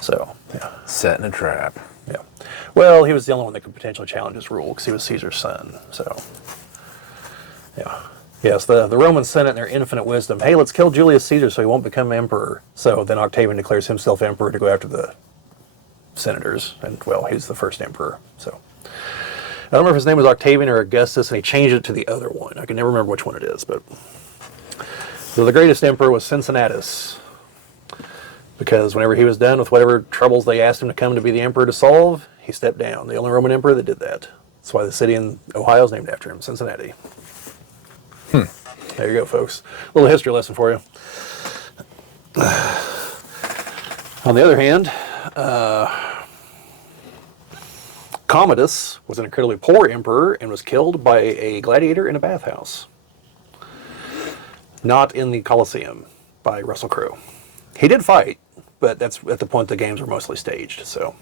So, yeah. Setting a trap. Yeah. Well, he was the only one that could potentially challenge his rule because he was Caesar's son. So, yeah. Yes, the Roman Senate in their infinite wisdom, hey, let's kill Julius Caesar so he won't become emperor. So then Octavian declares himself emperor to go after the senators. And, well, he's the first emperor. So, I don't remember if his name was Octavian or Augustus, and he changed it to the other one. I can never remember which one it is, but... So the greatest emperor was Cincinnatus, because whenever he was done with whatever troubles they asked him to come to be the emperor to solve, he stepped down. The only Roman emperor that did that. That's why the city in Ohio is named after him, Cincinnati. There you go, folks. A little history lesson for you. On the other hand, Commodus was an incredibly poor emperor and was killed by a gladiator in a bathhouse. Not in the Colosseum, by Russell Crowe. He did fight, but that's at the point the games were mostly staged, so.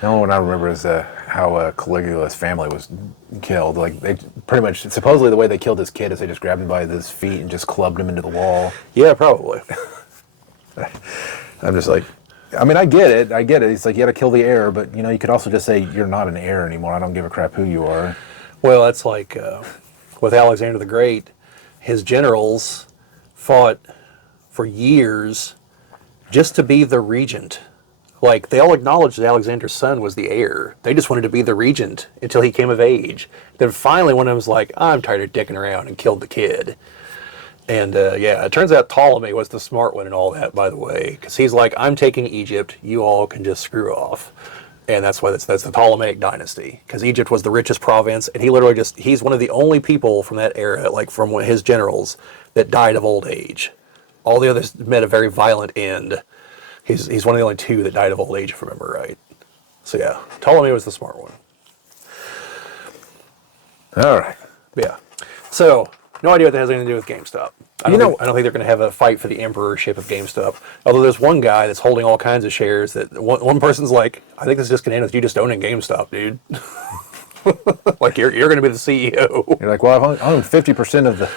The only one I remember is how Caligula's family was killed. Like, they pretty much, supposedly the way they killed his kid is they just grabbed him by his feet and just clubbed him into the wall. Yeah, probably. I'm just like, I mean, I get it. It's like, you gotta kill the heir, but, you know, you could also just say, you're not an heir anymore. I don't give a crap who you are. Well, that's like with Alexander the Great. His generals fought for years just to be the regent. Like, they all acknowledged that Alexander's son was the heir. They just wanted to be the regent until he came of age. Then finally one of them was like, I'm tired of dicking around, and killed the kid. And yeah, it turns out Ptolemy was the smart one and all that, by the way, because he's like, I'm taking Egypt, you all can just screw off. And that's why that's the Ptolemaic dynasty, because Egypt was the richest province, and he literally he's one of the only people from that era, like from his generals, that died of old age. All the others met a very violent end. He's one of the only two that died of old age, if I remember right. So yeah, Ptolemy was the smart one. All right. Yeah. So, no idea what that has anything to do with GameStop. I don't think they're going to have a fight for the emperorship of GameStop. Although there's one guy that's holding all kinds of shares that one person's like, I think this is just going to end with you just owning GameStop, dude. Like, you're going to be the CEO. You're like, well, I've owned 50% of the...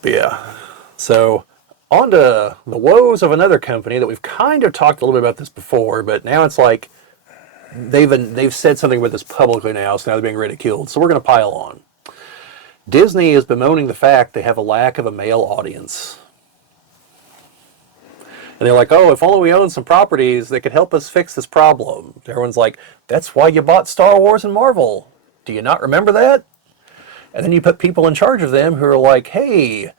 But yeah. So, on to the woes of another company that we've kind of talked a little bit about this before, but now it's like, they've said something about this publicly now, so now they're being ridiculed. So we're going to pile on. Disney is bemoaning the fact they have a lack of a male audience. And they're like, oh, if only we owned some properties that could help us fix this problem. Everyone's like, that's why you bought Star Wars and Marvel. Do you not remember that? And then you put people in charge of them who are like, hey,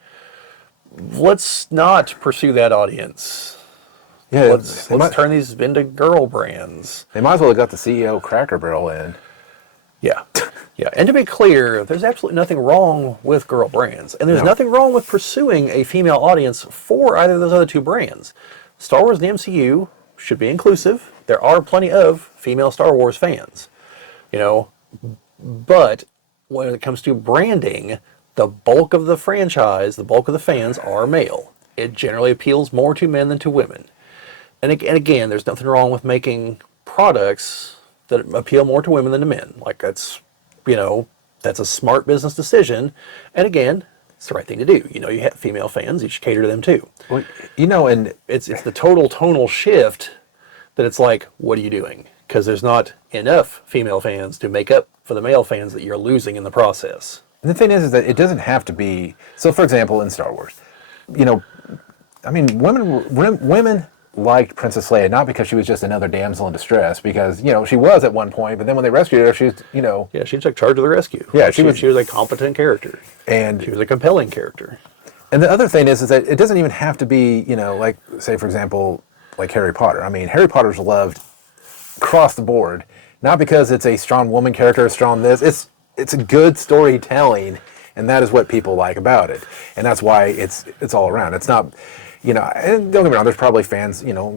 let's not pursue that audience. Yeah, Let's turn these into girl brands. They might as well have got the CEO Cracker Barrel in. Yeah. Yeah. And to be clear, there's absolutely nothing wrong with girl brands. And there's nothing wrong with pursuing a female audience for either of those other two brands. Star Wars and the MCU should be inclusive. There are plenty of female Star Wars fans, you know, but when it comes to branding, the bulk of the franchise, the bulk of the fans are male. It generally appeals more to men than to women. And again, there's nothing wrong with making products that appeal more to women than to men. Like that's, you know, that's a smart business decision. And again, it's the right thing to do. You know, you have female fans, you should cater to them too. Well, you know, and it's the total tonal shift that it's like, what are you doing? Because there's not enough female fans to make up for the male fans that you're losing in the process. And the thing is that it doesn't have to be. So, for example, in Star Wars, you know, I mean, women liked Princess Leia not because she was just another damsel in distress, because you know she was at one point, but then when they rescued her, she's she took charge of the rescue. Yeah, she was a competent character, and she was a compelling character. And the other thing is that it doesn't even have to be, you know, like say for example, like Harry Potter. I mean, Harry Potter's loved across the board, not because it's a strong woman character, strong this. It's a good storytelling, and that is what people like about it, and that's why it's all around. It's not, you know, and don't get me wrong, there's probably fans, you know,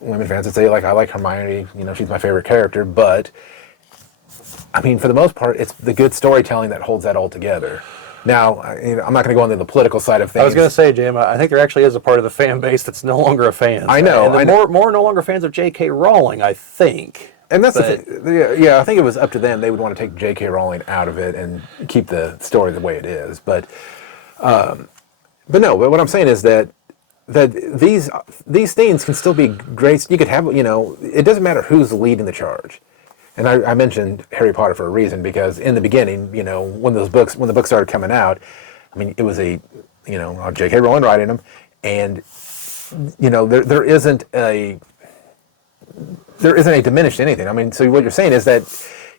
women fans that say like I like Hermione, you know, she's my favorite character, but I mean for the most part, it's the good storytelling that holds that all together. Now, you know, I'm not going to go into the political side of things. I was going to say, Jim, I think there actually is a part of the fan base that's no longer a fan. I know. And more no longer fans of J.K. Rowling, I think. And that's the thing. Yeah, I think it was up to them. They would want to take J.K. Rowling out of it and keep the story the way it is. But what I'm saying is that these things can still be great. You could have, you know, it doesn't matter who's leading the charge. And I mentioned Harry Potter for a reason, because in the beginning, you know, when the books started coming out, I mean, it was J.K. Rowling writing them, and you know, there isn't a diminished anything. I mean, so what you're saying is that,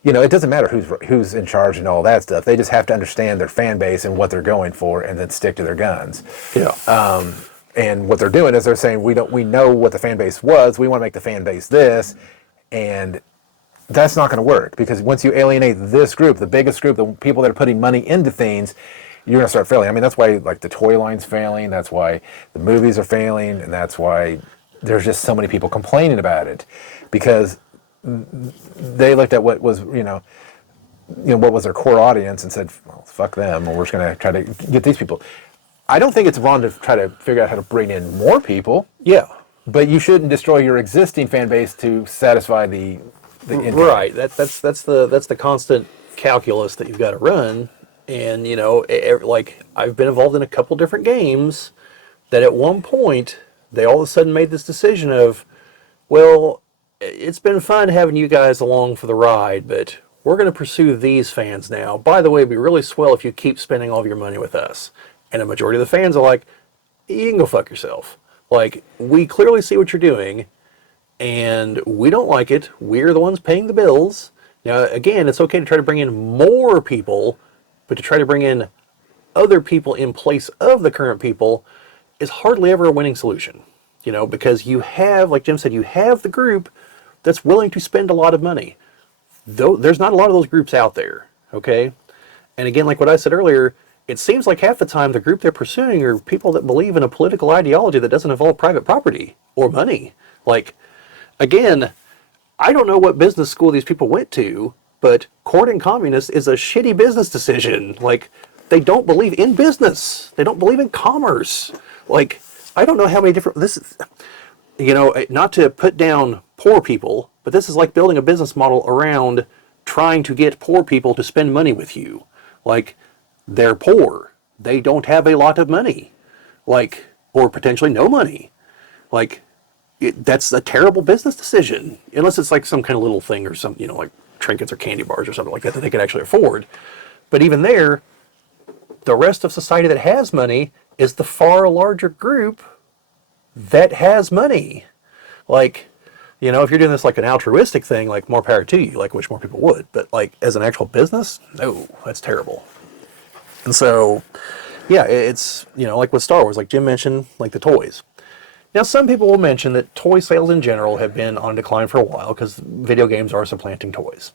you know, it doesn't matter who's in charge and all that stuff. They just have to understand their fan base and what they're going for, and then stick to their guns. Yeah. And what they're doing is they're saying we know what the fan base was. We want to make the fan base this, and that's not going to work, because once you alienate this group, the biggest group, the people that are putting money into things, you're going to start failing. I mean, that's why like the toy line's failing. That's why the movies are failing, and that's why there's just so many people complaining about it, because they looked at what was what was their core audience and said, well, fuck them, and we're just going to try to get these people. I don't think it's wrong to try to figure out how to bring in more people. Yeah. But you shouldn't destroy your existing fan base to satisfy the income. Right. That's the constant calculus that you've got to run. And you know, like I've been involved in a couple different games that at one point they all of a sudden made this decision of, well, it's been fun having you guys along for the ride, but we're going to pursue these fans now. By the way, it'd be really swell if you keep spending all of your money with us. And a majority of the fans are like, you can go fuck yourself. Like, we clearly see what you're doing, and we don't like it. We're the ones paying the bills. Now, again, it's okay to try to bring in more people, but to try to bring in other people in place of the current people is hardly ever a winning solution. You know, because you have, like Jim said, you have the group that's willing to spend a lot of money. Though there's not a lot of those groups out there, okay? And again, like what I said earlier, it seems like half the time the group they're pursuing are people that believe in a political ideology that doesn't involve private property or money. Like, again, I don't know what business school these people went to, but courting communists is a shitty business decision. Like, they don't believe in business. They don't believe in commerce. Like, I don't know how many different, this is, you know, not to put down poor people, but this is like building a business model around trying to get poor people to spend money with you. Like, they're poor. They don't have a lot of money. Like, or potentially no money. Like, that's a terrible business decision, unless it's like some kind of little thing or some, like trinkets or candy bars or something like that they could actually afford. But even there, the rest of society that has money is the far larger group that has money. Like, if you're doing this like an altruistic thing, like more power to you, like which more people would. But like as an actual business, no, that's terrible. And so, yeah, it's, like with Star Wars, like Jim mentioned, like the toys. Now, some people will mention that toy sales in general have been on decline for a while because video games are supplanting toys.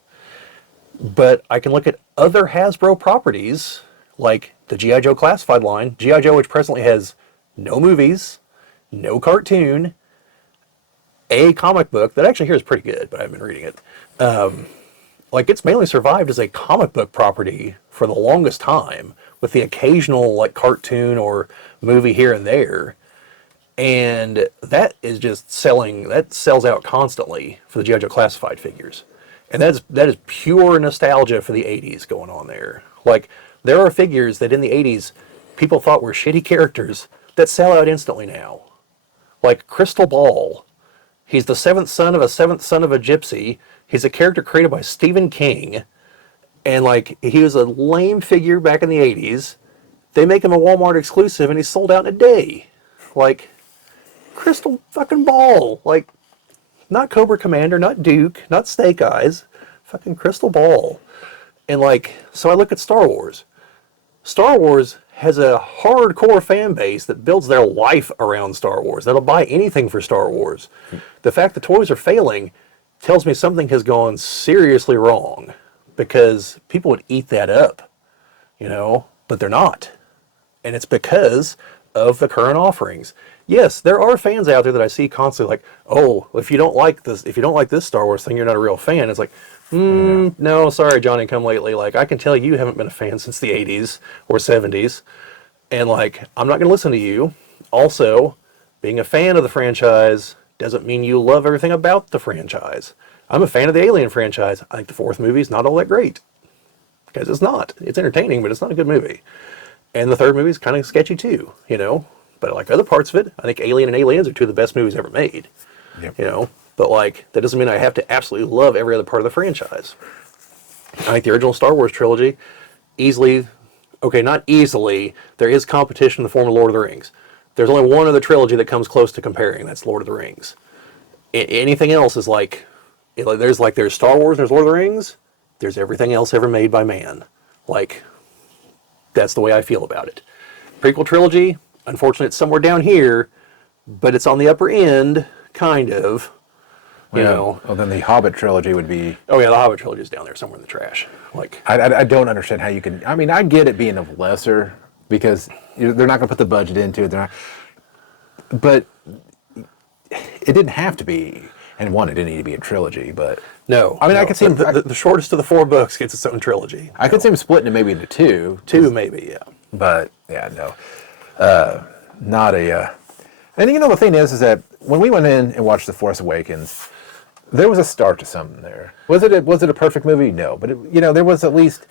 But I can look at other Hasbro properties, like the G.I. Joe Classified line, G.I. Joe, which presently has no movies, no cartoon, a comic book that actually here is pretty good, but I haven't been reading it. Like it's mainly survived as a comic book property for the longest time, with the occasional like cartoon or movie here and there. And that is just that sells out constantly for the G.I. Joe Classified figures. And that is pure nostalgia for the 80s going on there. Like, there are figures that in the 80s people thought were shitty characters that sell out instantly now. Like Crystal Ball. He's the seventh son of a gypsy. He's a character created by Stephen King. And like, he was a lame figure back in the 80s. They make him a Walmart exclusive and he's sold out in a day. Like, Crystal fucking Ball. Like, not Cobra Commander, not Duke, not Snake Eyes. Fucking Crystal Ball. And like, so I look at Star Wars. Star Wars has a hardcore fan base that builds their life around Star Wars. That'll buy anything for Star Wars. The fact the toys are failing tells me something has gone seriously wrong, because people would eat that up, but they're not. And it's because of the current offerings. Yes, there are fans out there that I see constantly like, oh, if you don't like this Star Wars thing, you're not a real fan. It's like, no, sorry, Johnny come lately. Like, I can tell you haven't been a fan since the 80s or 70s. And like, I'm not going to listen to you. Also, being a fan of the franchise doesn't mean you love everything about the franchise. I'm a fan of the Alien franchise. I think the fourth movie is not all that great. Because it's not. It's entertaining, but it's not a good movie. And the third movie is kind of sketchy too, But I like other parts of it. I think Alien and Aliens are two of the best movies ever made. Yep. But like, that doesn't mean I have to absolutely love every other part of the franchise. I think the original Star Wars trilogy not easily, there is competition in the form of Lord of the Rings. There's only one other trilogy that comes close to comparing, that's Lord of the Rings. Anything else is like, there's Star Wars, there's Lord of the Rings, there's everything else ever made by man. Like, that's the way I feel about it. Prequel trilogy, unfortunately it's somewhere down here, but it's on the upper end, kind of. Well, then the Hobbit trilogy would be... Oh yeah, the Hobbit trilogy is down there somewhere in the trash. Like, I don't understand how you can... I mean, I get it being of lesser, because they're not going to put the budget into it. But it didn't have to be. And one, it didn't need to be a trilogy, but... No. I mean, I could see... The shortest of the 4 books gets its own trilogy. I could see him splitting it maybe into 2. 2 maybe, yeah. But, yeah, no. Not a... And the thing is that when we went in and watched The Force Awakens... There was a start to something there. Was it a perfect movie? No, but there was at least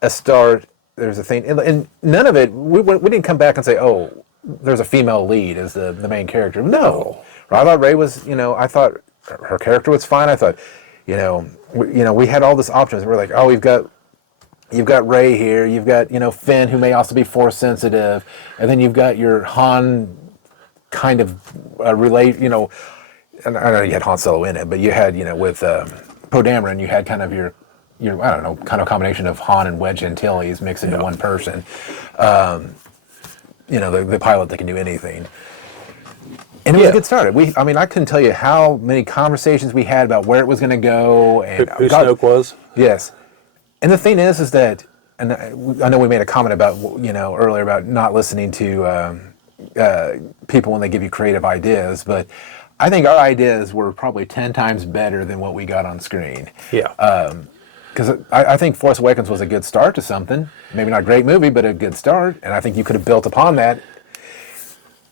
a start. There's a thing, and none of it. We didn't come back and say, "Oh, there's a female lead as the main character." No, I thought Rey was. I thought her character was fine. I thought, we had all these options. We're like, "Oh, you've got Rey here. You've got Finn, who may also be Force sensitive, and then you've got your Han kind of relate. And I know you had Han Solo in it, but you had, with Poe Dameron, you had kind of your I don't know, kind of combination of Han and Wedge Antilles mixed into one person. The pilot that can do anything. And it was a good start. I couldn't tell you how many conversations we had about where it was going to go. And who Snoke was? Yes. And the thing is that, and I know we made a comment about, earlier about not listening to people when they give you creative ideas, but I think our ideas were probably 10 times better than what we got on screen. Yeah. Because I think Force Awakens was a good start to something. Maybe not a great movie, but a good start. And I think you could have built upon that.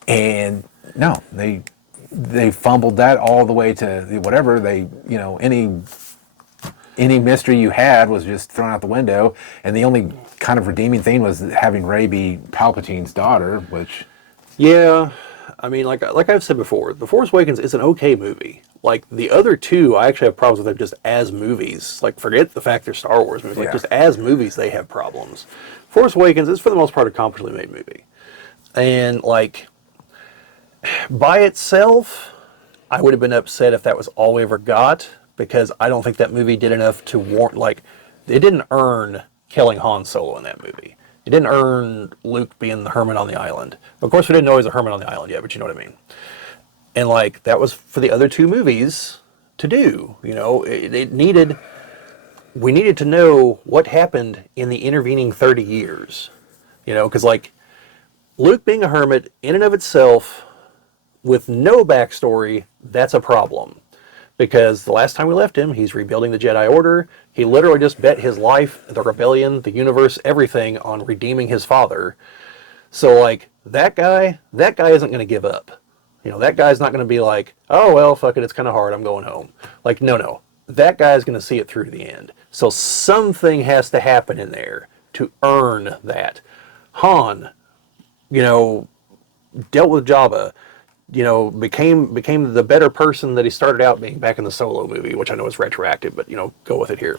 And no, they fumbled that all the way to whatever any mystery you had was just thrown out the window. And the only kind of redeeming thing was having Rey be Palpatine's daughter, which... Yeah, I mean, like I've said before, The Force Awakens is an okay movie. Like, the other two, I actually have problems with them just as movies. Like, forget the fact they're Star Wars movies. Like, Yeah. just as movies, they have problems. Force Awakens is, for the most part, a competently made movie. And, like, by itself, I would have been upset if that was all we ever got, because I don't think that movie did enough to warrant, like, it didn't earn killing Han Solo in that movie. It didn't earn Luke being the hermit on the island. Of course, we didn't know he was a hermit on the island yet, but you know what I mean. And, like, that was for the other two movies to do. You know, we needed to know what happened in the intervening 30 years. You know, because, like, Luke being a hermit in and of itself, with no backstory, that's a problem. Because the last time we left him, he's rebuilding the Jedi Order. He literally just bet his life, the rebellion, the universe, everything on redeeming his father. So, like, that guy isn't going to give up. You know, that guy's not going to be like, oh, well, fuck it, it's kind of hard, I'm going home. Like, no. That guy's going to see it through to the end. So something has to happen in there to earn that. Han, you know, dealt with Jabba, you know, became the better person that he started out being back in the Solo movie, which I know is retroactive, but, you know, go with it here.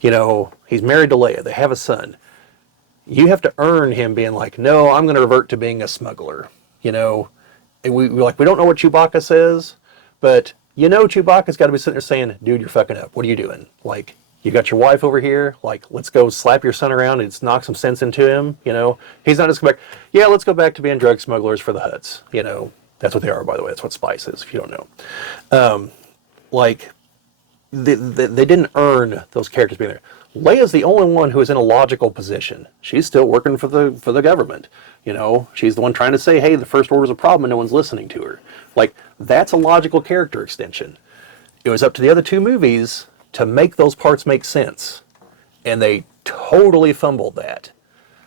You know, he's married to Leia. They have a son. You have to earn him being like, no, I'm going to revert to being a smuggler. You know, and we don't know what Chewbacca says, but, you know, Chewbacca's got to be sitting there saying, dude, you're fucking up. What are you doing? Like, you got your wife over here. Like, let's go slap your son around and just knock some sense into him. You know, he's not just going back, yeah, let's go back to being drug smugglers for the Hutts. You know, that's what they are, by the way. That's what Spice is, if you don't know. Like, they didn't earn those characters being there. Leia's the only one who is in a logical position. She's still working for the government. You know, she's the one trying to say, hey, the First Order's a problem and no one's listening to her. Like, that's a logical character extension. It was up to the other two movies to make those parts make sense. And they totally fumbled that.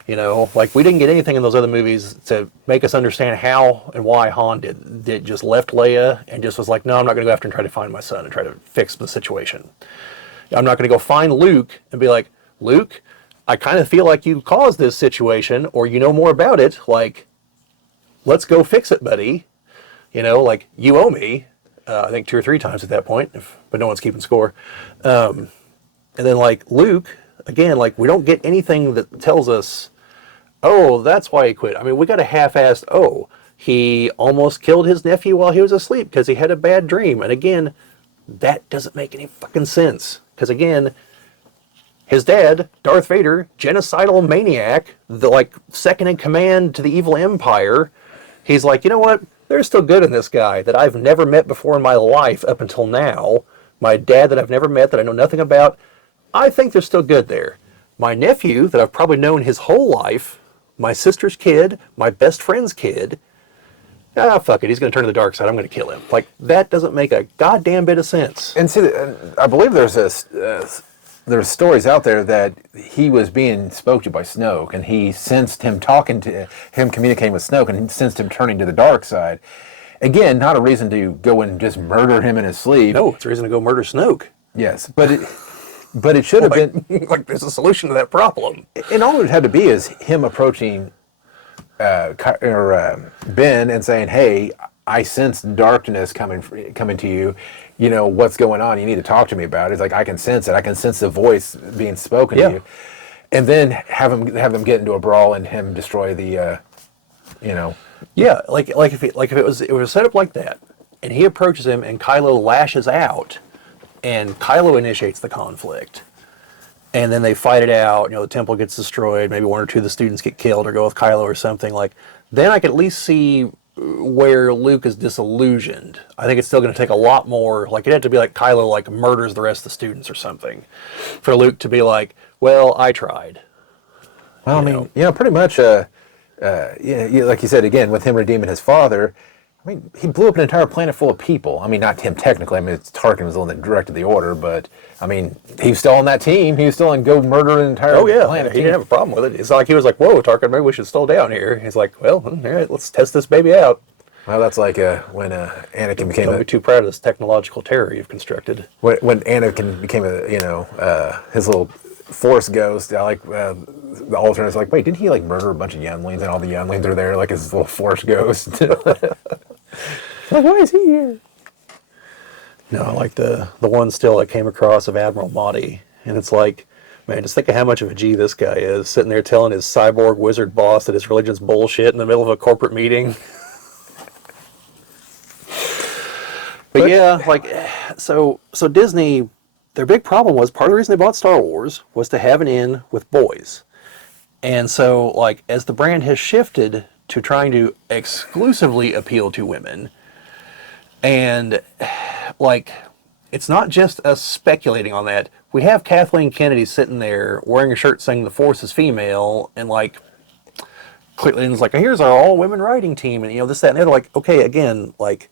You know, like, we didn't get anything in those other movies to make us understand how and why Han did just left Leia and just was like, no, I'm not going to go after and try to find my son and try to fix the situation. I'm not going to go find Luke and be like, Luke, I kind of feel like you caused this situation, or you know more about it. Like, let's go fix it, buddy. You know, like, you owe me. I think 2 or 3 times at that point, but no one's keeping score. And then, like, Luke, again, like, we don't get anything that tells us, oh, that's why he quit. I mean, we got a half-assed, oh, he almost killed his nephew while he was asleep because he had a bad dream. And again, that doesn't make any fucking sense. Because again, his dad, Darth Vader, genocidal maniac, the, like, second in command to the evil empire, he's like, you know what? There's still good in this guy that I've never met before in my life up until now. My dad that I've never met, that I know nothing about. I think there's still good there. My nephew that I've probably known his whole life, my sister's kid, my best friend's kid, fuck it, he's going to turn to the dark side, I'm going to kill him. Like, that doesn't make a goddamn bit of sense. And see, I believe there's stories out there that he was being spoke to by Snoke, and he sensed him communicating with Snoke, and he sensed him turning to the dark side. Again, not a reason to go and just murder him in his sleep. No, it's a reason to go murder Snoke. Yes, but it should have been like, there's a solution to that problem. And all it had to be is him approaching Ben and saying, "Hey, I sense darkness coming to you. You know what's going on. You need to talk to me about it." It's like, I can sense it. I can sense the voice being spoken to you. And then have them get into a brawl and him destroy the, Yeah, like if it was set up like that, and he approaches him and Kylo lashes out, and Kylo initiates the conflict, and then they fight it out. You know, the temple gets destroyed. Maybe 1 or 2 of the students get killed or go with Kylo or something. Like, then I could at least see where Luke is disillusioned. I think it's still going to take a lot more. Like, it'd have to be like Kylo, like, murders the rest of the students or something, for Luke to be like, well, I tried. Well, pretty much. Like you said, again, with him redeeming his father, I mean, he blew up an entire planet full of people. I mean, not him technically. I mean, Tarkin was the one that directed the order, but I mean, he was still on that team. He was still on go murder an entire planet. He didn't have a problem with it. It's not like he was like, whoa, Tarkin, maybe we should slow down here. He's like, well, all right, let's test this baby out. Well, that's like when Anakin became. Don't be too proud of this technological terror you've constructed. When Anakin became his little Force Ghost. I like the alternates. Like, wait, didn't he like murder a bunch of younglings and all the younglings are there like his little Force Ghost? Like, why is he here? No, I like the one still that came across of Admiral Mahdi, and it's like, man, just think of how much of a G this guy is, sitting there telling his cyborg wizard boss that his religion's bullshit in the middle of a corporate meeting. But yeah, like, so Disney, their big problem was, part of the reason they bought Star Wars was to have an in with boys. And so, like, as the brand has shifted to trying to exclusively appeal to women, and, like, it's not just us speculating on that. We have Kathleen Kennedy sitting there wearing a shirt saying the Force is female, and, like, Cleveland's like, here's our all-women writing team, and, you know, this, that, and the other. Like, okay, again, like,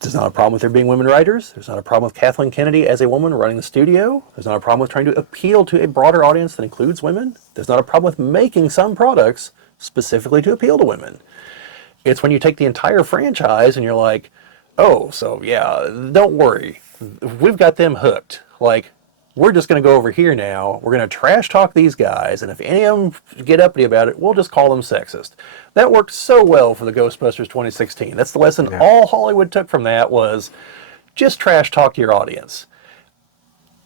there's not a problem with there being women writers. There's not a problem with Kathleen Kennedy as a woman running the studio. There's not a problem with trying to appeal to a broader audience that includes women. There's not a problem with making some products specifically to appeal to women. It's when you take the entire franchise and you're like, oh, so yeah, don't worry. We've got them hooked. Like, we're just going to go over here now. We're going to trash talk these guys, and if any of them get uppity about it, we'll just call them sexist. That worked so well for the Ghostbusters 2016. That's the lesson all Hollywood took from that was just trash talk your audience.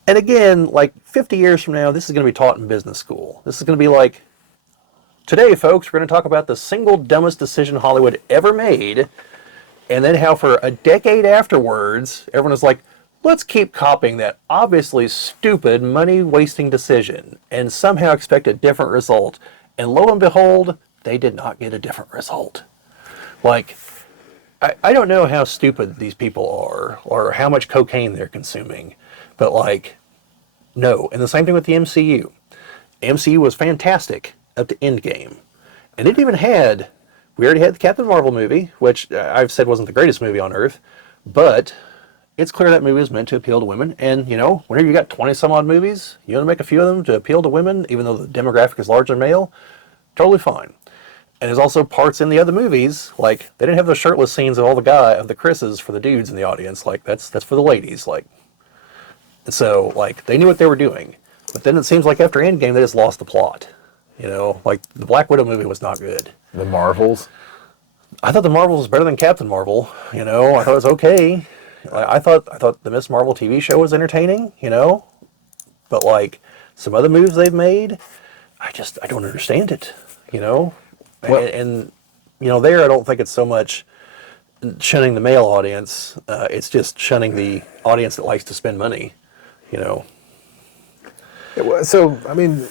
And again, like 50 years from now, this is going to be taught in business school. This is going to be like, today, folks, we're going to talk about the single dumbest decision Hollywood ever made, and then how for a decade afterwards, everyone is like, let's keep copying that obviously stupid, money-wasting decision and somehow expect a different result. And lo and behold, they did not get a different result. Like, I don't know how stupid these people are or how much cocaine they're consuming, but like, no. And the same thing with the MCU. MCU was fantastic up to Endgame. And it even had, we already had the Captain Marvel movie, which I've said wasn't the greatest movie on earth, but it's clear that movie was meant to appeal to women. And, you know, whenever you got 20 some odd movies, you want to make a few of them to appeal to women, even though the demographic is largely male, totally fine. And there's also parts in the other movies, like, they didn't have the shirtless scenes of all the Chris's for the dudes in the audience. Like, that's for the ladies. Like, so, like, they knew what they were doing. But then it seems like after Endgame, they just lost the plot. You know, like, the Black Widow movie was not good. The Marvels. I thought the Marvels was better than Captain Marvel. You know, I thought it was okay. I thought the Miss Marvel TV show was entertaining. You know, but like some other moves they've made, I don't understand it. You know, well, and you know, there I don't think it's so much shunning the male audience. It's just shunning the audience that likes to spend money. You know. So I mean,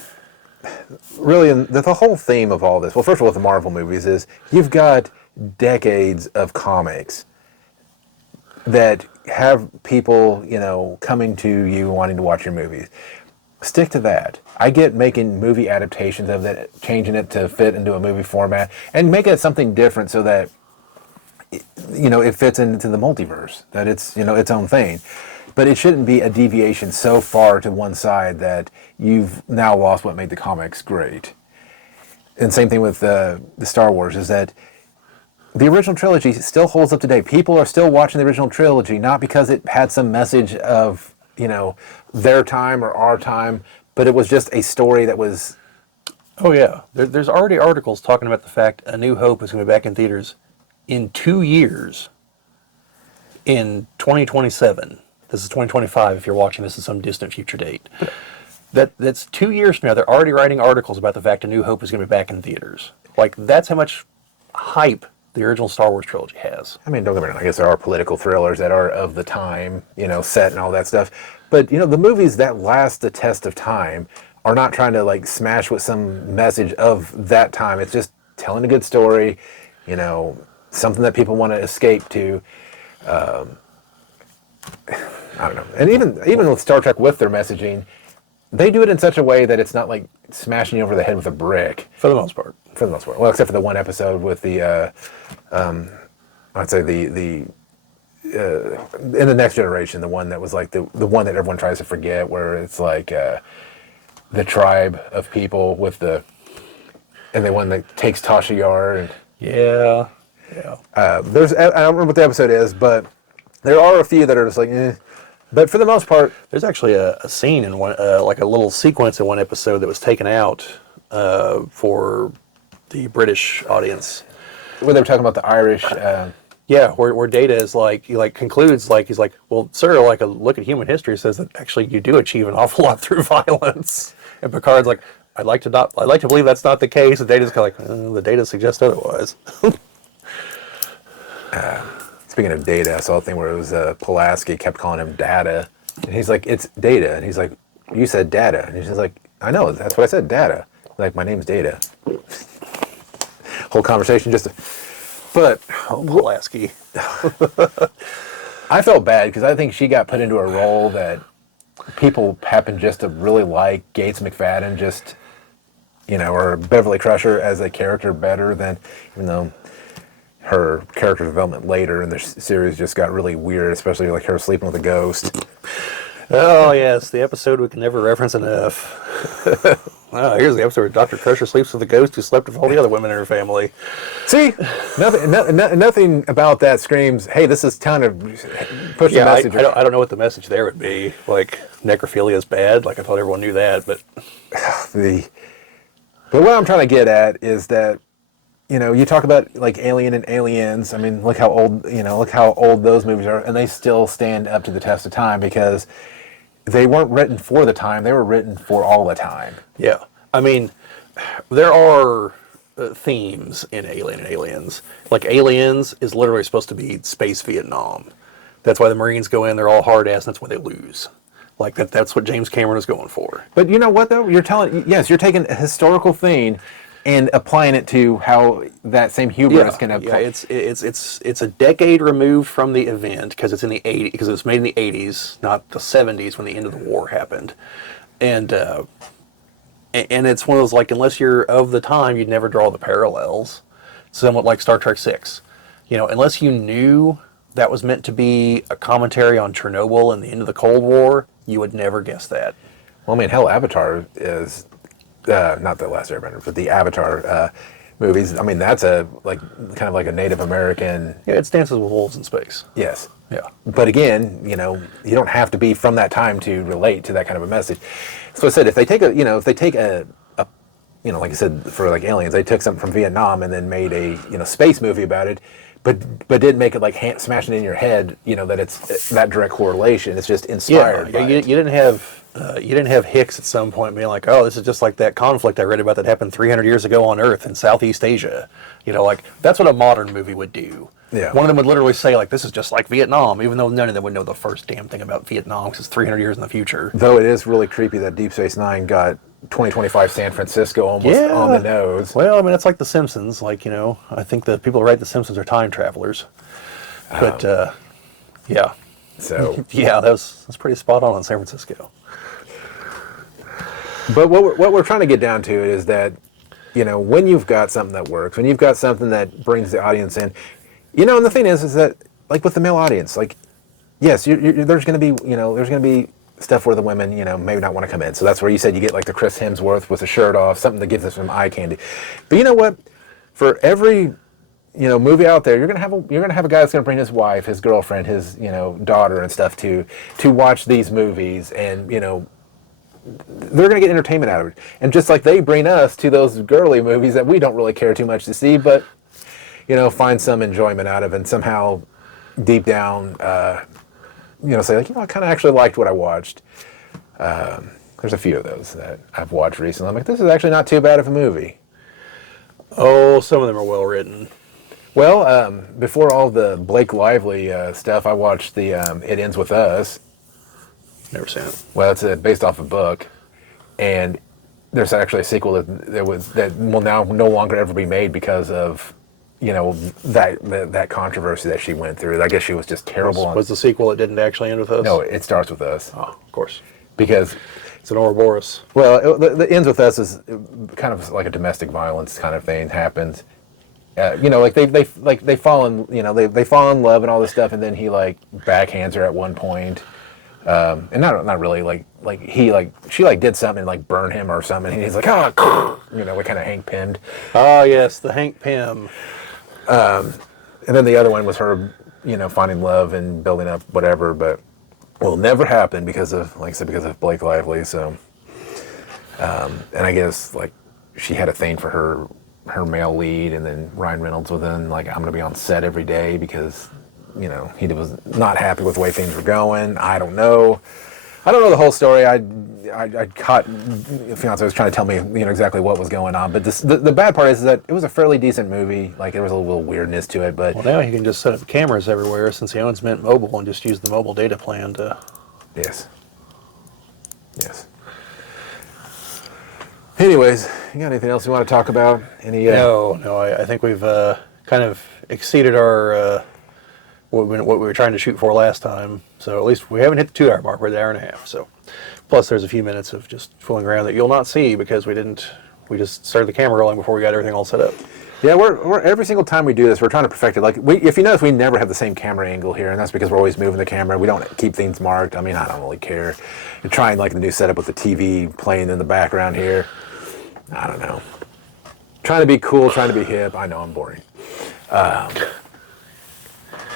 really, the whole theme of all this. Well, first of all, with the Marvel movies is you've got decades of comics that have people, you know, coming to you wanting to watch your movies. Stick to that. I get making movie adaptations of that, changing it to fit into a movie format, and make it something different so that, you know, it fits into the multiverse, that it's, you know, its own thing. But it shouldn't be a deviation so far to one side that you've now lost what made the comics great. And same thing with the Star Wars, is that the original trilogy still holds up today. People are still watching the original trilogy, not because it had some message of, you know, their time or our time, but it was just a story that was... Oh yeah, there's already articles talking about the fact A New Hope is going to be back in theaters in 2 years, in 2027. This is 2025 if you're watching this at some distant future date. That's 2 years from now. They're already writing articles about the fact A New Hope is going to be back in theaters. Like, that's how much hype the original Star Wars trilogy has. I mean, don't get me wrong, I guess there are political thrillers that are of the time, you know, set and all that stuff. But, you know, the movies that last the test of time are not trying to, like, smash with some message of that time. It's just telling a good story, you know, something that people want to escape to. I don't know. And even with Star Trek, with their messaging, they do it in such a way that it's not like smashing you over the head with a brick. For the most part. For the most part. Well, except for the one episode with the, I'd say in the Next Generation, the one that was like the one that everyone tries to forget, where it's like the tribe of people with and the one that takes Tasha Yar. And, yeah. I don't remember what the episode is, but there are a few that are just like, But for the most part, There's actually a scene in one, like a little sequence in one episode that was taken out for the British audience. when they were talking about the Irish, Yeah, where Data is like, he like concludes like, he's like, well, sir, like a look at human history says that actually you do achieve an awful lot through violence. And Picard's like, I'd like to believe that's not the case. And Data's kind of like, the data suggests otherwise. speaking of Data, I saw a thing where it was Pulaski kept calling him Data. And he's like, it's Data. And he's like, you said Data. And he's just like, I know, that's what I said, Data. Like, my name's Data. Whole conversation just... But Pulaski. I felt bad because I think she got put into a role that people happen just to really like. Gates McFadden just, or Beverly Crusher as a character better than, even though her character development later in the series just got really weird, especially like her sleeping with a ghost. Oh, yes, the episode we can never reference enough. Oh, here's the episode where Dr. Crusher sleeps with a ghost who slept with all the other women in her family. See, nothing about that screams, hey, this is kind of push the message. I don't know what the message there would be. Like, necrophilia is bad. Like, I thought everyone knew that, but... But what I'm trying to get at is that, you talk about like Alien and Aliens. I mean, look how old those movies are, and they still stand up to the test of time because they weren't written for the time; they were written for all the time. Yeah, I mean, there are themes in Alien and Aliens. Like, Aliens is literally supposed to be space Vietnam. That's why the Marines go in; they're all hard ass, and that's why they lose. Like that's what James Cameron is going for. But you know what though? You're taking a historical thing and applying it to how that same hubris can apply. Yeah, it's a decade removed from the event because it's in the 80s, because it was made in the 80s, not the 70s when the end of the war happened, and it's one of those, like, unless you're of the time, you'd never draw the parallels. Somewhat like Star Trek 6, unless you knew that was meant to be a commentary on Chernobyl and the end of the Cold War, you would never guess that. Well, I mean, hell, Avatar is. Not the Last Airbender, but the Avatar movies. I mean, that's kind of like a Native American. Yeah, it's Dances with Wolves in space. Yes. Yeah. But again, you don't have to be from that time to relate to that kind of a message. So I said, if they take a like I said, for like Aliens, they took something from Vietnam and then made a space movie about it, but didn't make it like smashing it in your head, that it's that direct correlation. It's just inspired. Yeah, you didn't have Hicks at some point being like, oh, this is just like that conflict I read about that happened 300 years ago on Earth in Southeast Asia. Like, that's what a modern movie would do. Yeah. One of them would literally say, like, this is just like Vietnam, even though none of them would know the first damn thing about Vietnam because it's 300 years in the future. Though it is really creepy that Deep Space Nine got 2025 San Francisco almost on the nose. Well, I mean, it's like The Simpsons. Like, I think the people who write The Simpsons are time travelers. But, yeah. So yeah, that's pretty spot on in San Francisco. But what we're trying to get down to is that, when you've got something that works, when you've got something that brings the audience in, and the thing is that, like with the male audience, like, yes, there's going to be stuff where the women, maybe not want to come in. So that's where you said you get like the Chris Hemsworth with the shirt off, something that gives us some eye candy. But you know what? For every movie out there, you're gonna have a guy that's gonna bring his wife, his girlfriend, his daughter and stuff to watch these movies, and they're going to get entertainment out of it. And just like they bring us to those girly movies that we don't really care too much to see, but, find some enjoyment out of, and somehow deep down, say like, I kind of actually liked what I watched. There's a few of those that I've watched recently. I'm like, this is actually not too bad of a movie. Oh, some of them are well written. Well, before all the Blake Lively stuff, I watched the It Ends With Us. Never seen it. Well, it's based off a book, and there's actually a sequel that will now no longer ever be made because of that controversy that she went through. I guess she was just terrible. Was the sequel It Didn't Actually End With Us? No, It Starts With Us. Oh, of course. Because it's an Ouroboros. Well, the Ends With Us is kind of like a domestic violence kind of thing happens. Like they fall in they fall in love and all this stuff, and then he like backhands her at one point. And not really like she did something and like burn him or something, and he's like, we kind of Hank Pym'd. Oh yes, the Hank Pym. And then the other one was her, finding love and building up whatever. But will never happen because of, like I said, because of Blake Lively. So, and I guess like she had a thing for her male lead, and then Ryan Reynolds was in like, I'm going to be on set every day because, you know, he was not happy with the way things were going. I don't know the whole story. I caught the fiance was trying to tell me, you know, exactly what was going on. But the bad part is that it was a fairly decent movie. Like, there was a little weirdness to it. But Well, now he can just set up cameras everywhere since he owns Mint Mobile and just use the mobile data plan to. yes. Anyways, you got anything else you want to talk about? Any? No, I think we've kind of exceeded our what we were trying to shoot for last time. So at least we haven't hit the 2 hour mark. We're at an hour and a half. So plus there's a few minutes of just fooling around that you'll not see because we just started the camera rolling before we got everything all set up. Yeah, we're every single time we do this, we're trying to perfect it. Like, if you notice, we never have the same camera angle here, and that's because we're always moving the camera. We don't keep things marked. I mean, I don't really care. You're trying like the new setup with the TV playing in the background here. I don't know. Trying to be cool, trying to be hip. I know I'm boring.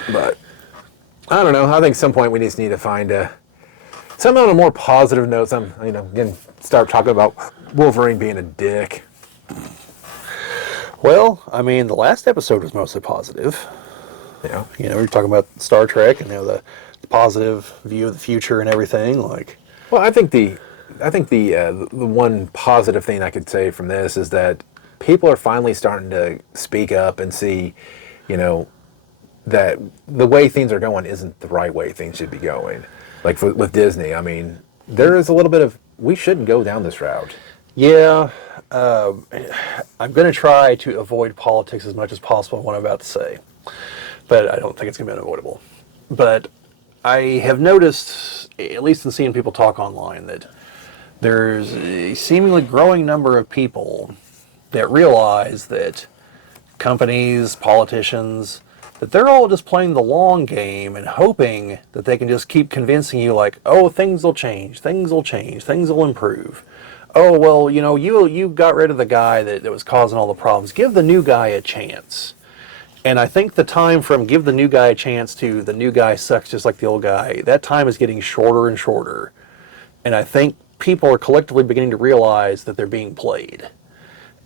But I don't know. I think at some point we just need to find something on a more positive note. Again, start talking about Wolverine being a dick. Well, I mean, the last episode was mostly positive. Yeah. You know, we were talking about Star Trek and, you know, the positive view of the future and everything. Like, Well, I think the one positive thing I could say from this is that people are finally starting to speak up and see, you know, that the way things are going isn't the right way things should be going. Like with Disney, I mean, there is a little bit of, we shouldn't go down this route. yeah, I'm going to try to avoid politics as much as possible in what I'm about to say, but I don't think it's going to be unavoidable. But I have noticed, at least in seeing people talk online, that there's a seemingly growing number of people that realize that companies, politicians, that they're all just playing the long game and hoping that they can just keep convincing you like, oh, things will change, things will improve. Oh, well, you know, you got rid of the guy that was causing all the problems. Give the new guy a chance. And I think the time from give the new guy a chance to the new guy sucks just like the old guy, that time is getting shorter and shorter. And I think people are collectively beginning to realize that they're being played.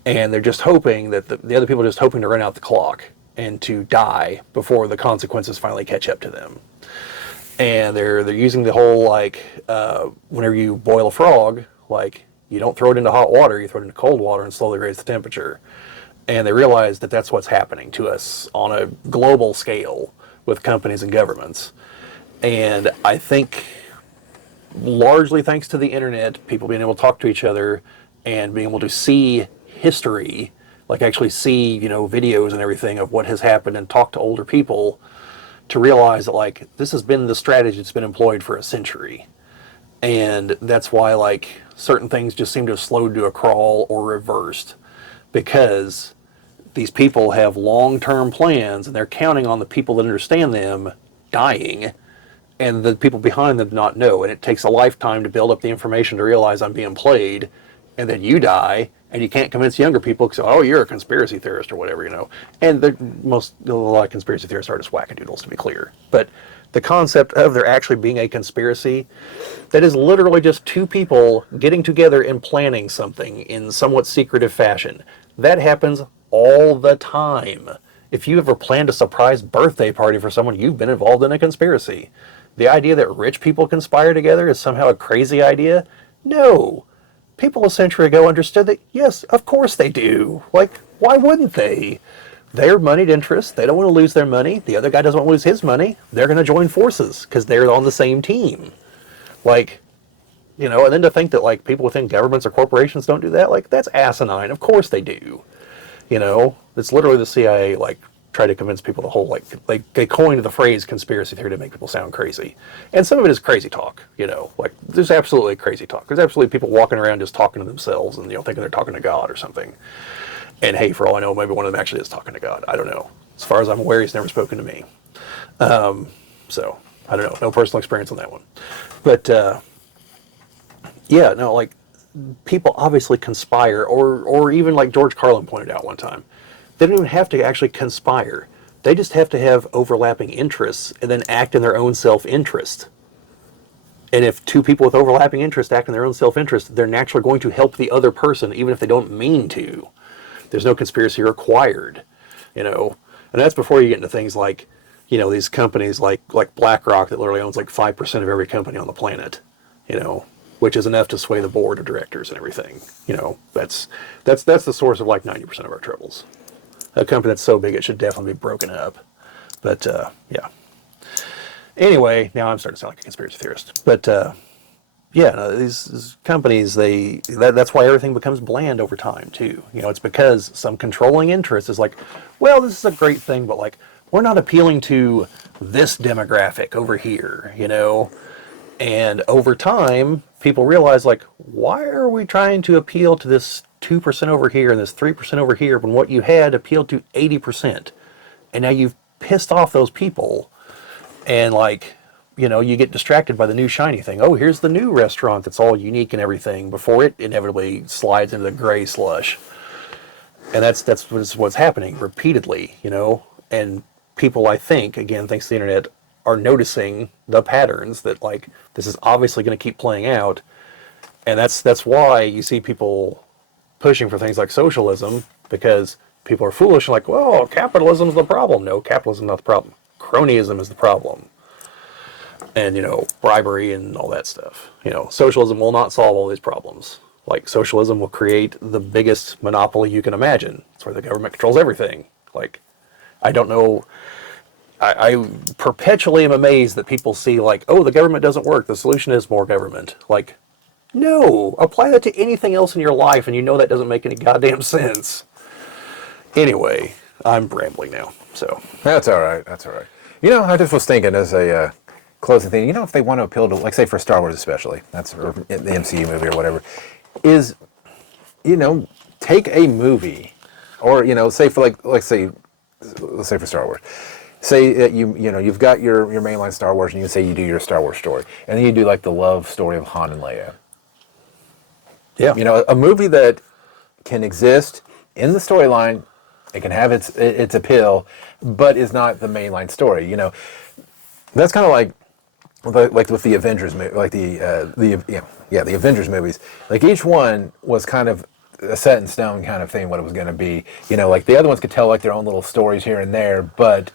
And they're just hoping that the other people are just hoping to run out the clock and to die before the consequences finally catch up to them. And they're using the whole, like, whenever you boil a frog, like, you don't throw it into hot water, you throw it into cold water and slowly raise the temperature. And they realize that that's what's happening to us on a global scale with companies and governments. And I think largely thanks to the internet, people being able to talk to each other and being able to see history, like actually see, you know, videos and everything of what has happened and talk to older people to realize that, like, this has been the strategy that's been employed for a century. And that's why, like, certain things just seem to have slowed to a crawl or reversed, because these people have long-term plans and they're counting on the people that understand them dying and the people behind them not know. And it takes a lifetime to build up the information to realize I'm being played, and then you die and you can't convince younger people because, oh, you're a conspiracy theorist or whatever, you know. And a lot of conspiracy theorists are just wackadoodles, to be clear. But the concept of there actually being a conspiracy that is literally just two people getting together and planning something in somewhat secretive fashion, that happens all the time. If you ever planned a surprise birthday party for someone, you've been involved in a conspiracy. The idea that rich people conspire together is somehow a crazy idea? No. People a century ago understood that, yes, of course they do. Like, why wouldn't they? They're moneyed interests. They don't want to lose their money. The other guy doesn't want to lose his money. They're going to join forces because they're on the same team. Like, you know, and then to think that, like, people within governments or corporations don't do that, like, that's asinine. Of course they do. You know, it's literally the CIA, like, try to convince people the whole, like, they coined the phrase conspiracy theory to make people sound crazy. And some of it is crazy talk, you know, like, there's absolutely crazy talk. There's absolutely people walking around just talking to themselves and, you know, thinking they're talking to God or something. And hey, for all I know, maybe one of them actually is talking to God. I don't know. As far as I'm aware, he's never spoken to me. So, I don't know. No personal experience on that one. But, yeah, no, like, people obviously conspire, or even like George Carlin pointed out one time, they don't even have to actually conspire. They just have to have overlapping interests and then act in their own self-interest. And if two people with overlapping interests act in their own self-interest, they're naturally going to help the other person, even if they don't mean to. There's no conspiracy required, you know. And that's before you get into things like, you know, these companies like BlackRock that literally owns like 5% of every company on the planet, you know, which is enough to sway the board of directors and everything. You know, that's the source of like 90% of our troubles. A company that's so big it should definitely be broken up. But yeah. Anyway, now I'm starting to sound like a conspiracy theorist. But yeah, no, these companies, that's why everything becomes bland over time too. You know, it's because some controlling interest is like, well, this is a great thing, but like, we're not appealing to this demographic over here, you know? And over time, people realize, like, why are we trying to appeal to this 2% over here and this 3% over here when what you had appealed to 80%? And now you've pissed off those people. And, like, you know, you get distracted by the new shiny thing. Oh, here's the new restaurant that's all unique and everything before it inevitably slides into the gray slush. And that's what's happening repeatedly, you know? And people, I think, again, thanks to the internet, are noticing the patterns that, like, this is obviously going to keep playing out. And that's why you see people pushing for things like socialism, because people are foolish and like, well, capitalism's the problem. No, capitalism's not the problem. Cronyism is the problem. And, you know, bribery and all that stuff. You know, socialism will not solve all these problems. Like, socialism will create the biggest monopoly you can imagine. It's where the government controls everything. Like, I don't know. I perpetually am amazed that people see, like, oh, the government doesn't work. The solution is more government. Like, no. Apply that to anything else in your life, and you know that doesn't make any goddamn sense. Anyway, I'm rambling now. So That's all right. That's all right. You know, I just was thinking as a closing thing, you know, if they want to appeal to, like, say, for Star Wars especially, that's or the MCU movie or whatever, is, you know, take a movie, or, you know, say for let's say for Star Wars. Say that you know, you've got your mainline Star Wars, and you say you do your Star Wars story, and then you do like the love story of Han and Leia. yeah, You know, a movie that can exist in the storyline, it can have its appeal, but is not the mainline story. You know, that's kind of like with the Avengers movie, like the Avengers movies. Like, each one was kind of a set in stone kind of thing, what it was going to be. You know, like the other ones could tell like their own little stories here and there, but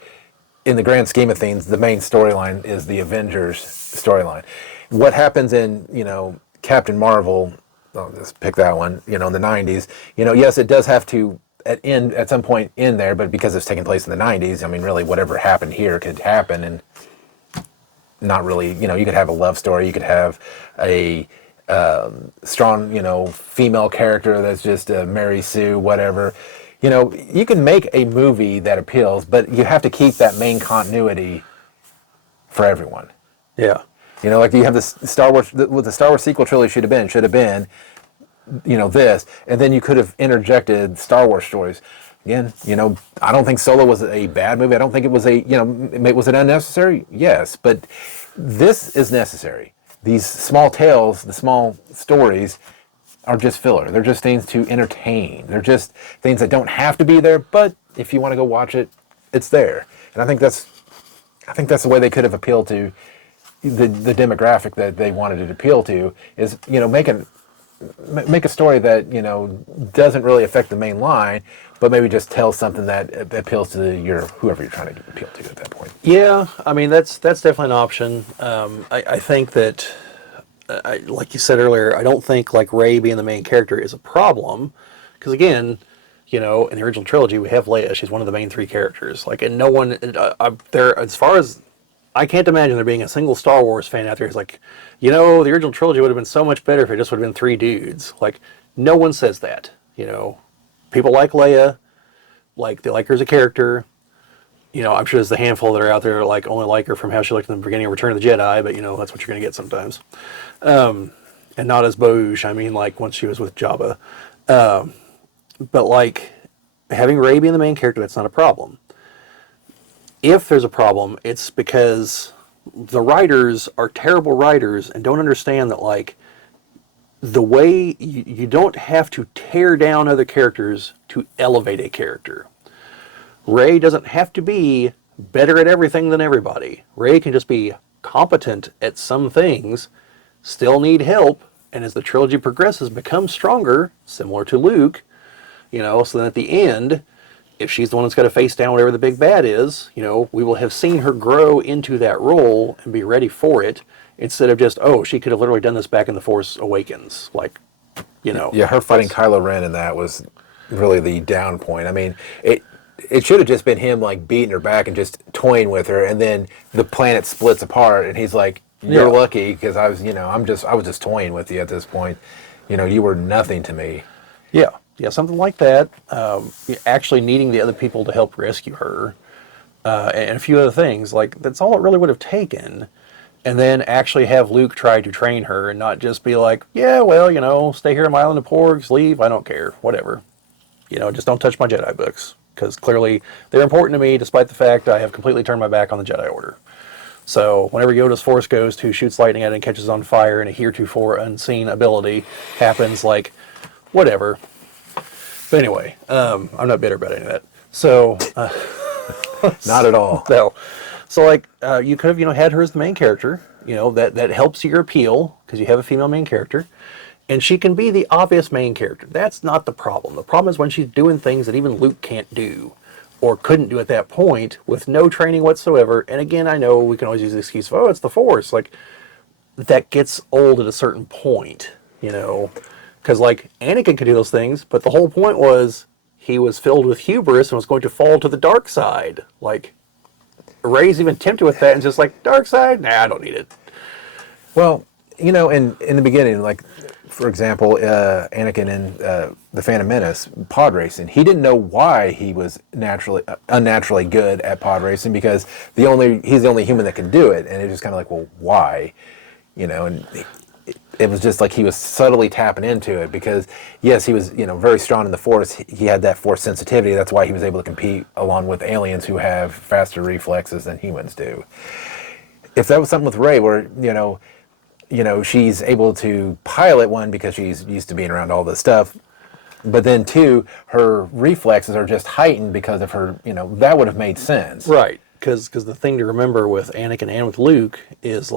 in the grand scheme of things, the main storyline is the Avengers storyline. What happens in, you know, Captain Marvel, I'll just pick that one, you know, in the 90s, you know, yes, it does have to at some point in there, but because it's taking place in the 90s, I mean, really whatever happened here could happen, and not really, you know, you could have a love story, you could have a strong, you know, female character that's just Mary Sue, whatever. You know, you can make a movie that appeals, but you have to keep that main continuity for everyone. yeah. You know, like you have the Star Wars, what the Star Wars sequel trilogy should have been, you know, this, and then you could have interjected Star Wars stories. Again, you know, I don't think Solo was a bad movie. I don't think it was was it unnecessary? Yes, but this is necessary. These small tales, the small stories, are just filler. They're just things to entertain. They're just things that don't have to be there, but if you want to go watch it, it's there. And I think that's the way they could have appealed to the demographic that they wanted to appeal to, is, you know, make a story that, you know, doesn't really affect the main line, but maybe just tell something that appeals to whoever you're trying to appeal to at that point. Yeah, I mean, that's definitely an option. I think that, like you said earlier, I don't think like Rey being the main character is a problem, because again, you know, in the original trilogy we have Leia. She's one of the main three characters. Like, and no one there, as far as I can't imagine there being a single Star Wars fan out there who's like, you know, the original trilogy would have been so much better if it just would have been three dudes. Like, no one says that. You know, people like Leia, like they like her as a character. You know, I'm sure there's a handful that are out there like only like her from how she looked in the beginning of Return of the Jedi, but you know, that's what you're going to get sometimes. And not as Bouge, I mean, like once she was with Jabba. But like having Rey being the main character, that's not a problem. If there's a problem, it's because the writers are terrible writers and don't understand that, like, the way you don't have to tear down other characters to elevate a character. Rey doesn't have to be better at everything than everybody. Rey can just be competent at some things, still need help, and as the trilogy progresses, become stronger, similar to Luke, so then at the end, if she's the one that's got to face down whatever the big bad is, we will have seen her grow into that role and be ready for it, instead of just, oh, she could have literally done this back in The Force Awakens. Yeah, her fighting Kylo Ren in that was really the down point. I mean, it should have just been him like beating her back and just toying with her, and then the planet splits apart, and he's like, "You're lucky because I was just toying with you at this point. You were nothing to me." Yeah, something like that. Actually needing the other people to help rescue her, and a few other things. Like, that's all it really would have taken. And then actually have Luke try to train her and not just be like, yeah, well, stay here on my island of porgs, leave, I don't care, whatever. Just don't touch my Jedi books. Because clearly they're important to me, despite the fact I have completely turned my back on the Jedi Order. So whenever Yoda's Force Ghost, who shoots lightning at it and catches on fire, and a heretofore unseen ability happens, like, whatever. But anyway, I'm not bitter about any of that. So... Not at all. No. So, you could have, had her as the main character, that helps your appeal, because you have a female main character. And she can be the obvious main character. That's not the problem. The problem is when she's doing things that even Luke can't do, or couldn't do at that point, with no training whatsoever. And again, I know we can always use the excuse of, oh, it's the Force. That gets old at a certain point, Because, Anakin could do those things, but the whole point was he was filled with hubris and was going to fall to the dark side. Rey's even tempted with that and just dark side? Nah, I don't need it. Well, in the beginning, for example, Anakin in The Phantom Menace, pod racing, he didn't know why he was unnaturally good at pod racing, because he's the only human that can do it, and it's just kind of like, well, why? And it was just like he was subtly tapping into it, because yes, he was very strong in the Force. He had that Force sensitivity. That's why he was able to compete along with aliens who have faster reflexes than humans do. If that was something with Rey, where she's able to pilot, one, because she's used to being around all this stuff, but then two, her reflexes are just heightened because of her, that would have made sense. Right, because the thing to remember with Anakin and with Luke is,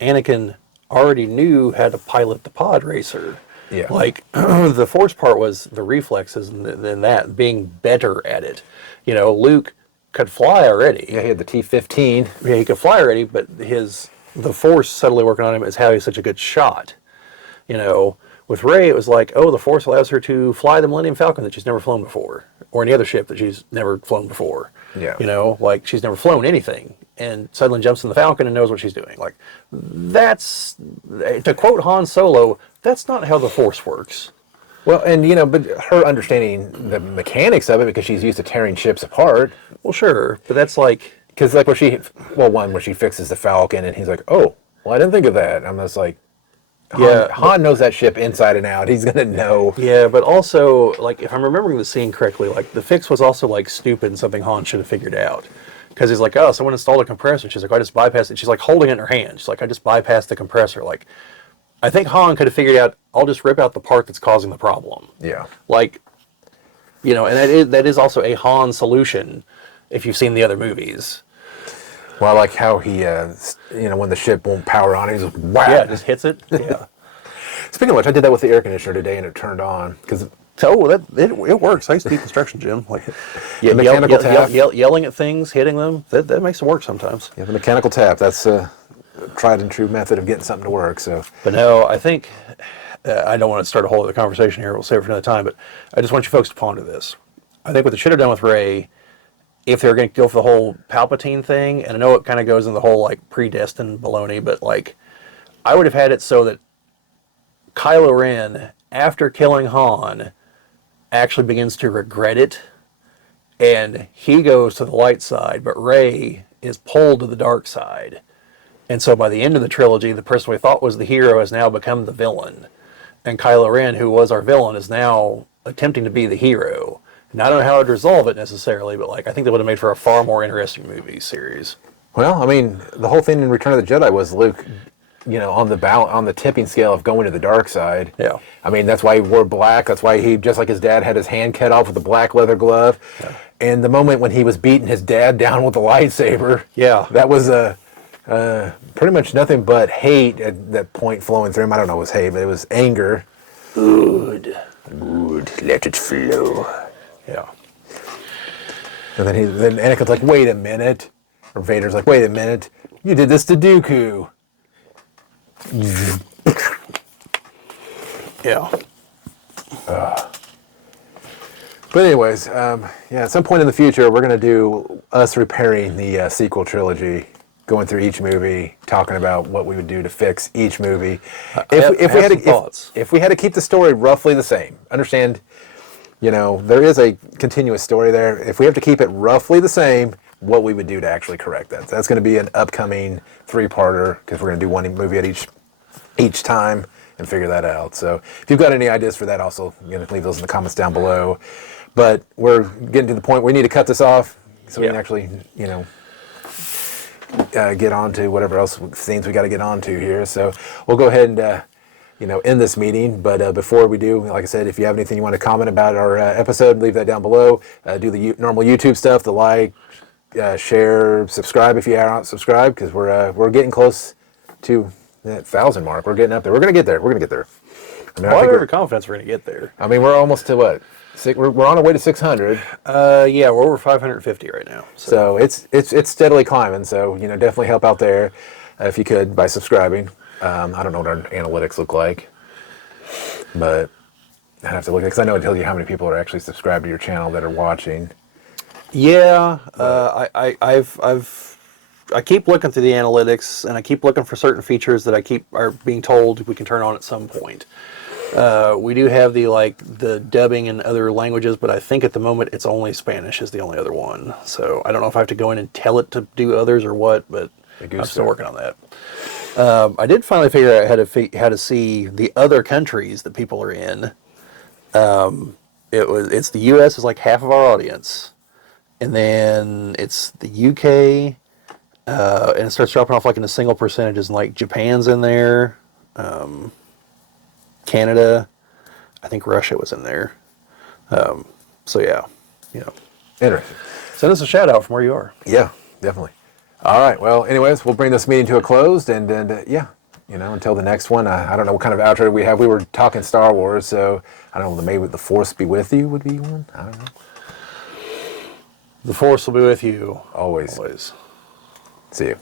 Anakin already knew how to pilot the pod racer. Yeah. The Force part was the reflexes, and then that, being better at it. Luke could fly already. Yeah, he had the T-15. Yeah, he could fly already, but the Force subtly working on him is how he's such a good shot. With Rey, it was the Force allows her to fly the Millennium Falcon that she's never flown before, or any other ship that she's never flown before. Yeah. She's never flown anything, and suddenly jumps in the Falcon and knows what she's doing. That's, to quote Han Solo, that's not how the Force works. Well, and but her understanding the mechanics of it, because she's used to tearing ships apart. Well, sure, but that's because where she fixes the Falcon, and he's like, oh, well, I didn't think of that. I'm just like, Han knows that ship inside and out. He's gonna know. Yeah, but also, if I'm remembering the scene correctly, the fix was also stupid and something Han should have figured out. Because he's like, oh, someone installed a compressor. She's like, I just bypassed it. She's holding it in her hand. She's like, I just bypassed the compressor. I think Han could have figured out, I'll just rip out the part that's causing the problem. Yeah. And that is also a Han solution, if you've seen the other movies. Well, I like how he, when the ship won't power on, he just whack. Yeah, just hits it. Yeah. Speaking of which, I did that with the air conditioner today, and it turned on. It works. I used to do construction, Jim. Mechanical tap. Yelling at things, hitting them, that makes it work sometimes. Yeah, the mechanical tap. That's a tried and true method of getting something to work. So, but no, I think I don't want to start a whole other conversation here. We'll save it for another time. But I just want you folks to ponder this. I think what they should have done with Rey, if they were going to go for the whole Palpatine thing, and I know it kind of goes in the whole predestined baloney, but I would have had it so that Kylo Ren, after killing Han, actually begins to regret it, and he goes to the light side, but Rey is pulled to the dark side. And so by the end of the trilogy, the person we thought was the hero has now become the villain. And Kylo Ren, who was our villain, is now attempting to be the hero. And I don't know how I'd resolve it necessarily, but I think that would have made for a far more interesting movie series. Well, I mean, the whole thing in Return of the Jedi was Luke, on the tipping scale of going to the dark side. Yeah. I mean, that's why he wore black. That's why he, just like his dad, had his hand cut off with a black leather glove. Yeah. And the moment when he was beating his dad down with a lightsaber. Yeah. That was a... Pretty much nothing but hate at that point flowing through him. I don't know if it was hate, but it was anger. Good. Let it flow. Yeah. And then Anakin's like, wait a minute. Or Vader's like, wait a minute. You did this to Dooku. Yeah. But anyways, yeah, at some point in the future, we're going to do us repairing the sequel trilogy, going through each movie, talking about what we would do to fix each movie. If we had to keep the story roughly the same, understand, there is a continuous story there. If we have to keep it roughly the same, what we would do to actually correct that. So that's going to be an upcoming 3-parter, because we're going to do one movie at each time and figure that out. So if you've got any ideas for that, also leave those in the comments down below. But we're getting to the point where we need to cut this off so we can actually, get on to whatever else scenes we got to get on to here. So we'll go ahead and, end this meeting. But before we do, like I said, if you have anything you want to comment about our episode, leave that down below. Do the normal YouTube stuff, the like, share, subscribe if you aren't subscribed, because we're getting close to that 1,000 mark. We're getting up there. We're going to get there. I mean, I think we're confident we're going to get there. I mean, we're almost to what? We're on our way to 600. Yeah, we're over 550 right now. So it's steadily climbing. So definitely help out there if you could by subscribing. I don't know what our analytics look like, but I'd have to look at it, because I know it tells you how many people are actually subscribed to your channel that are watching. Yeah, I keep looking through the analytics, and I keep looking for certain features that are being told we can turn on at some point. We do have the dubbing in other languages, but I think at the moment it's only Spanish is the only other one. So I don't know if I have to go in and tell it to do others or what, but I'm still working on that. I did finally figure out how to see the other countries that people are in. It's the U.S. is like half of our audience, and then it's the UK, and it starts dropping off like in a single percentages, and like Japan's in there. Canada, I think Russia was in there. So yeah, Interesting. send us a shout out from where you are. Yeah, definitely. All right. Well, anyways, we'll bring this meeting to a close, and yeah, until the next one. I don't know what kind of outro we have. We were talking Star Wars, so I don't know. Maybe the Force be with you would be one. I don't know. The Force will be with you Always. always. See you.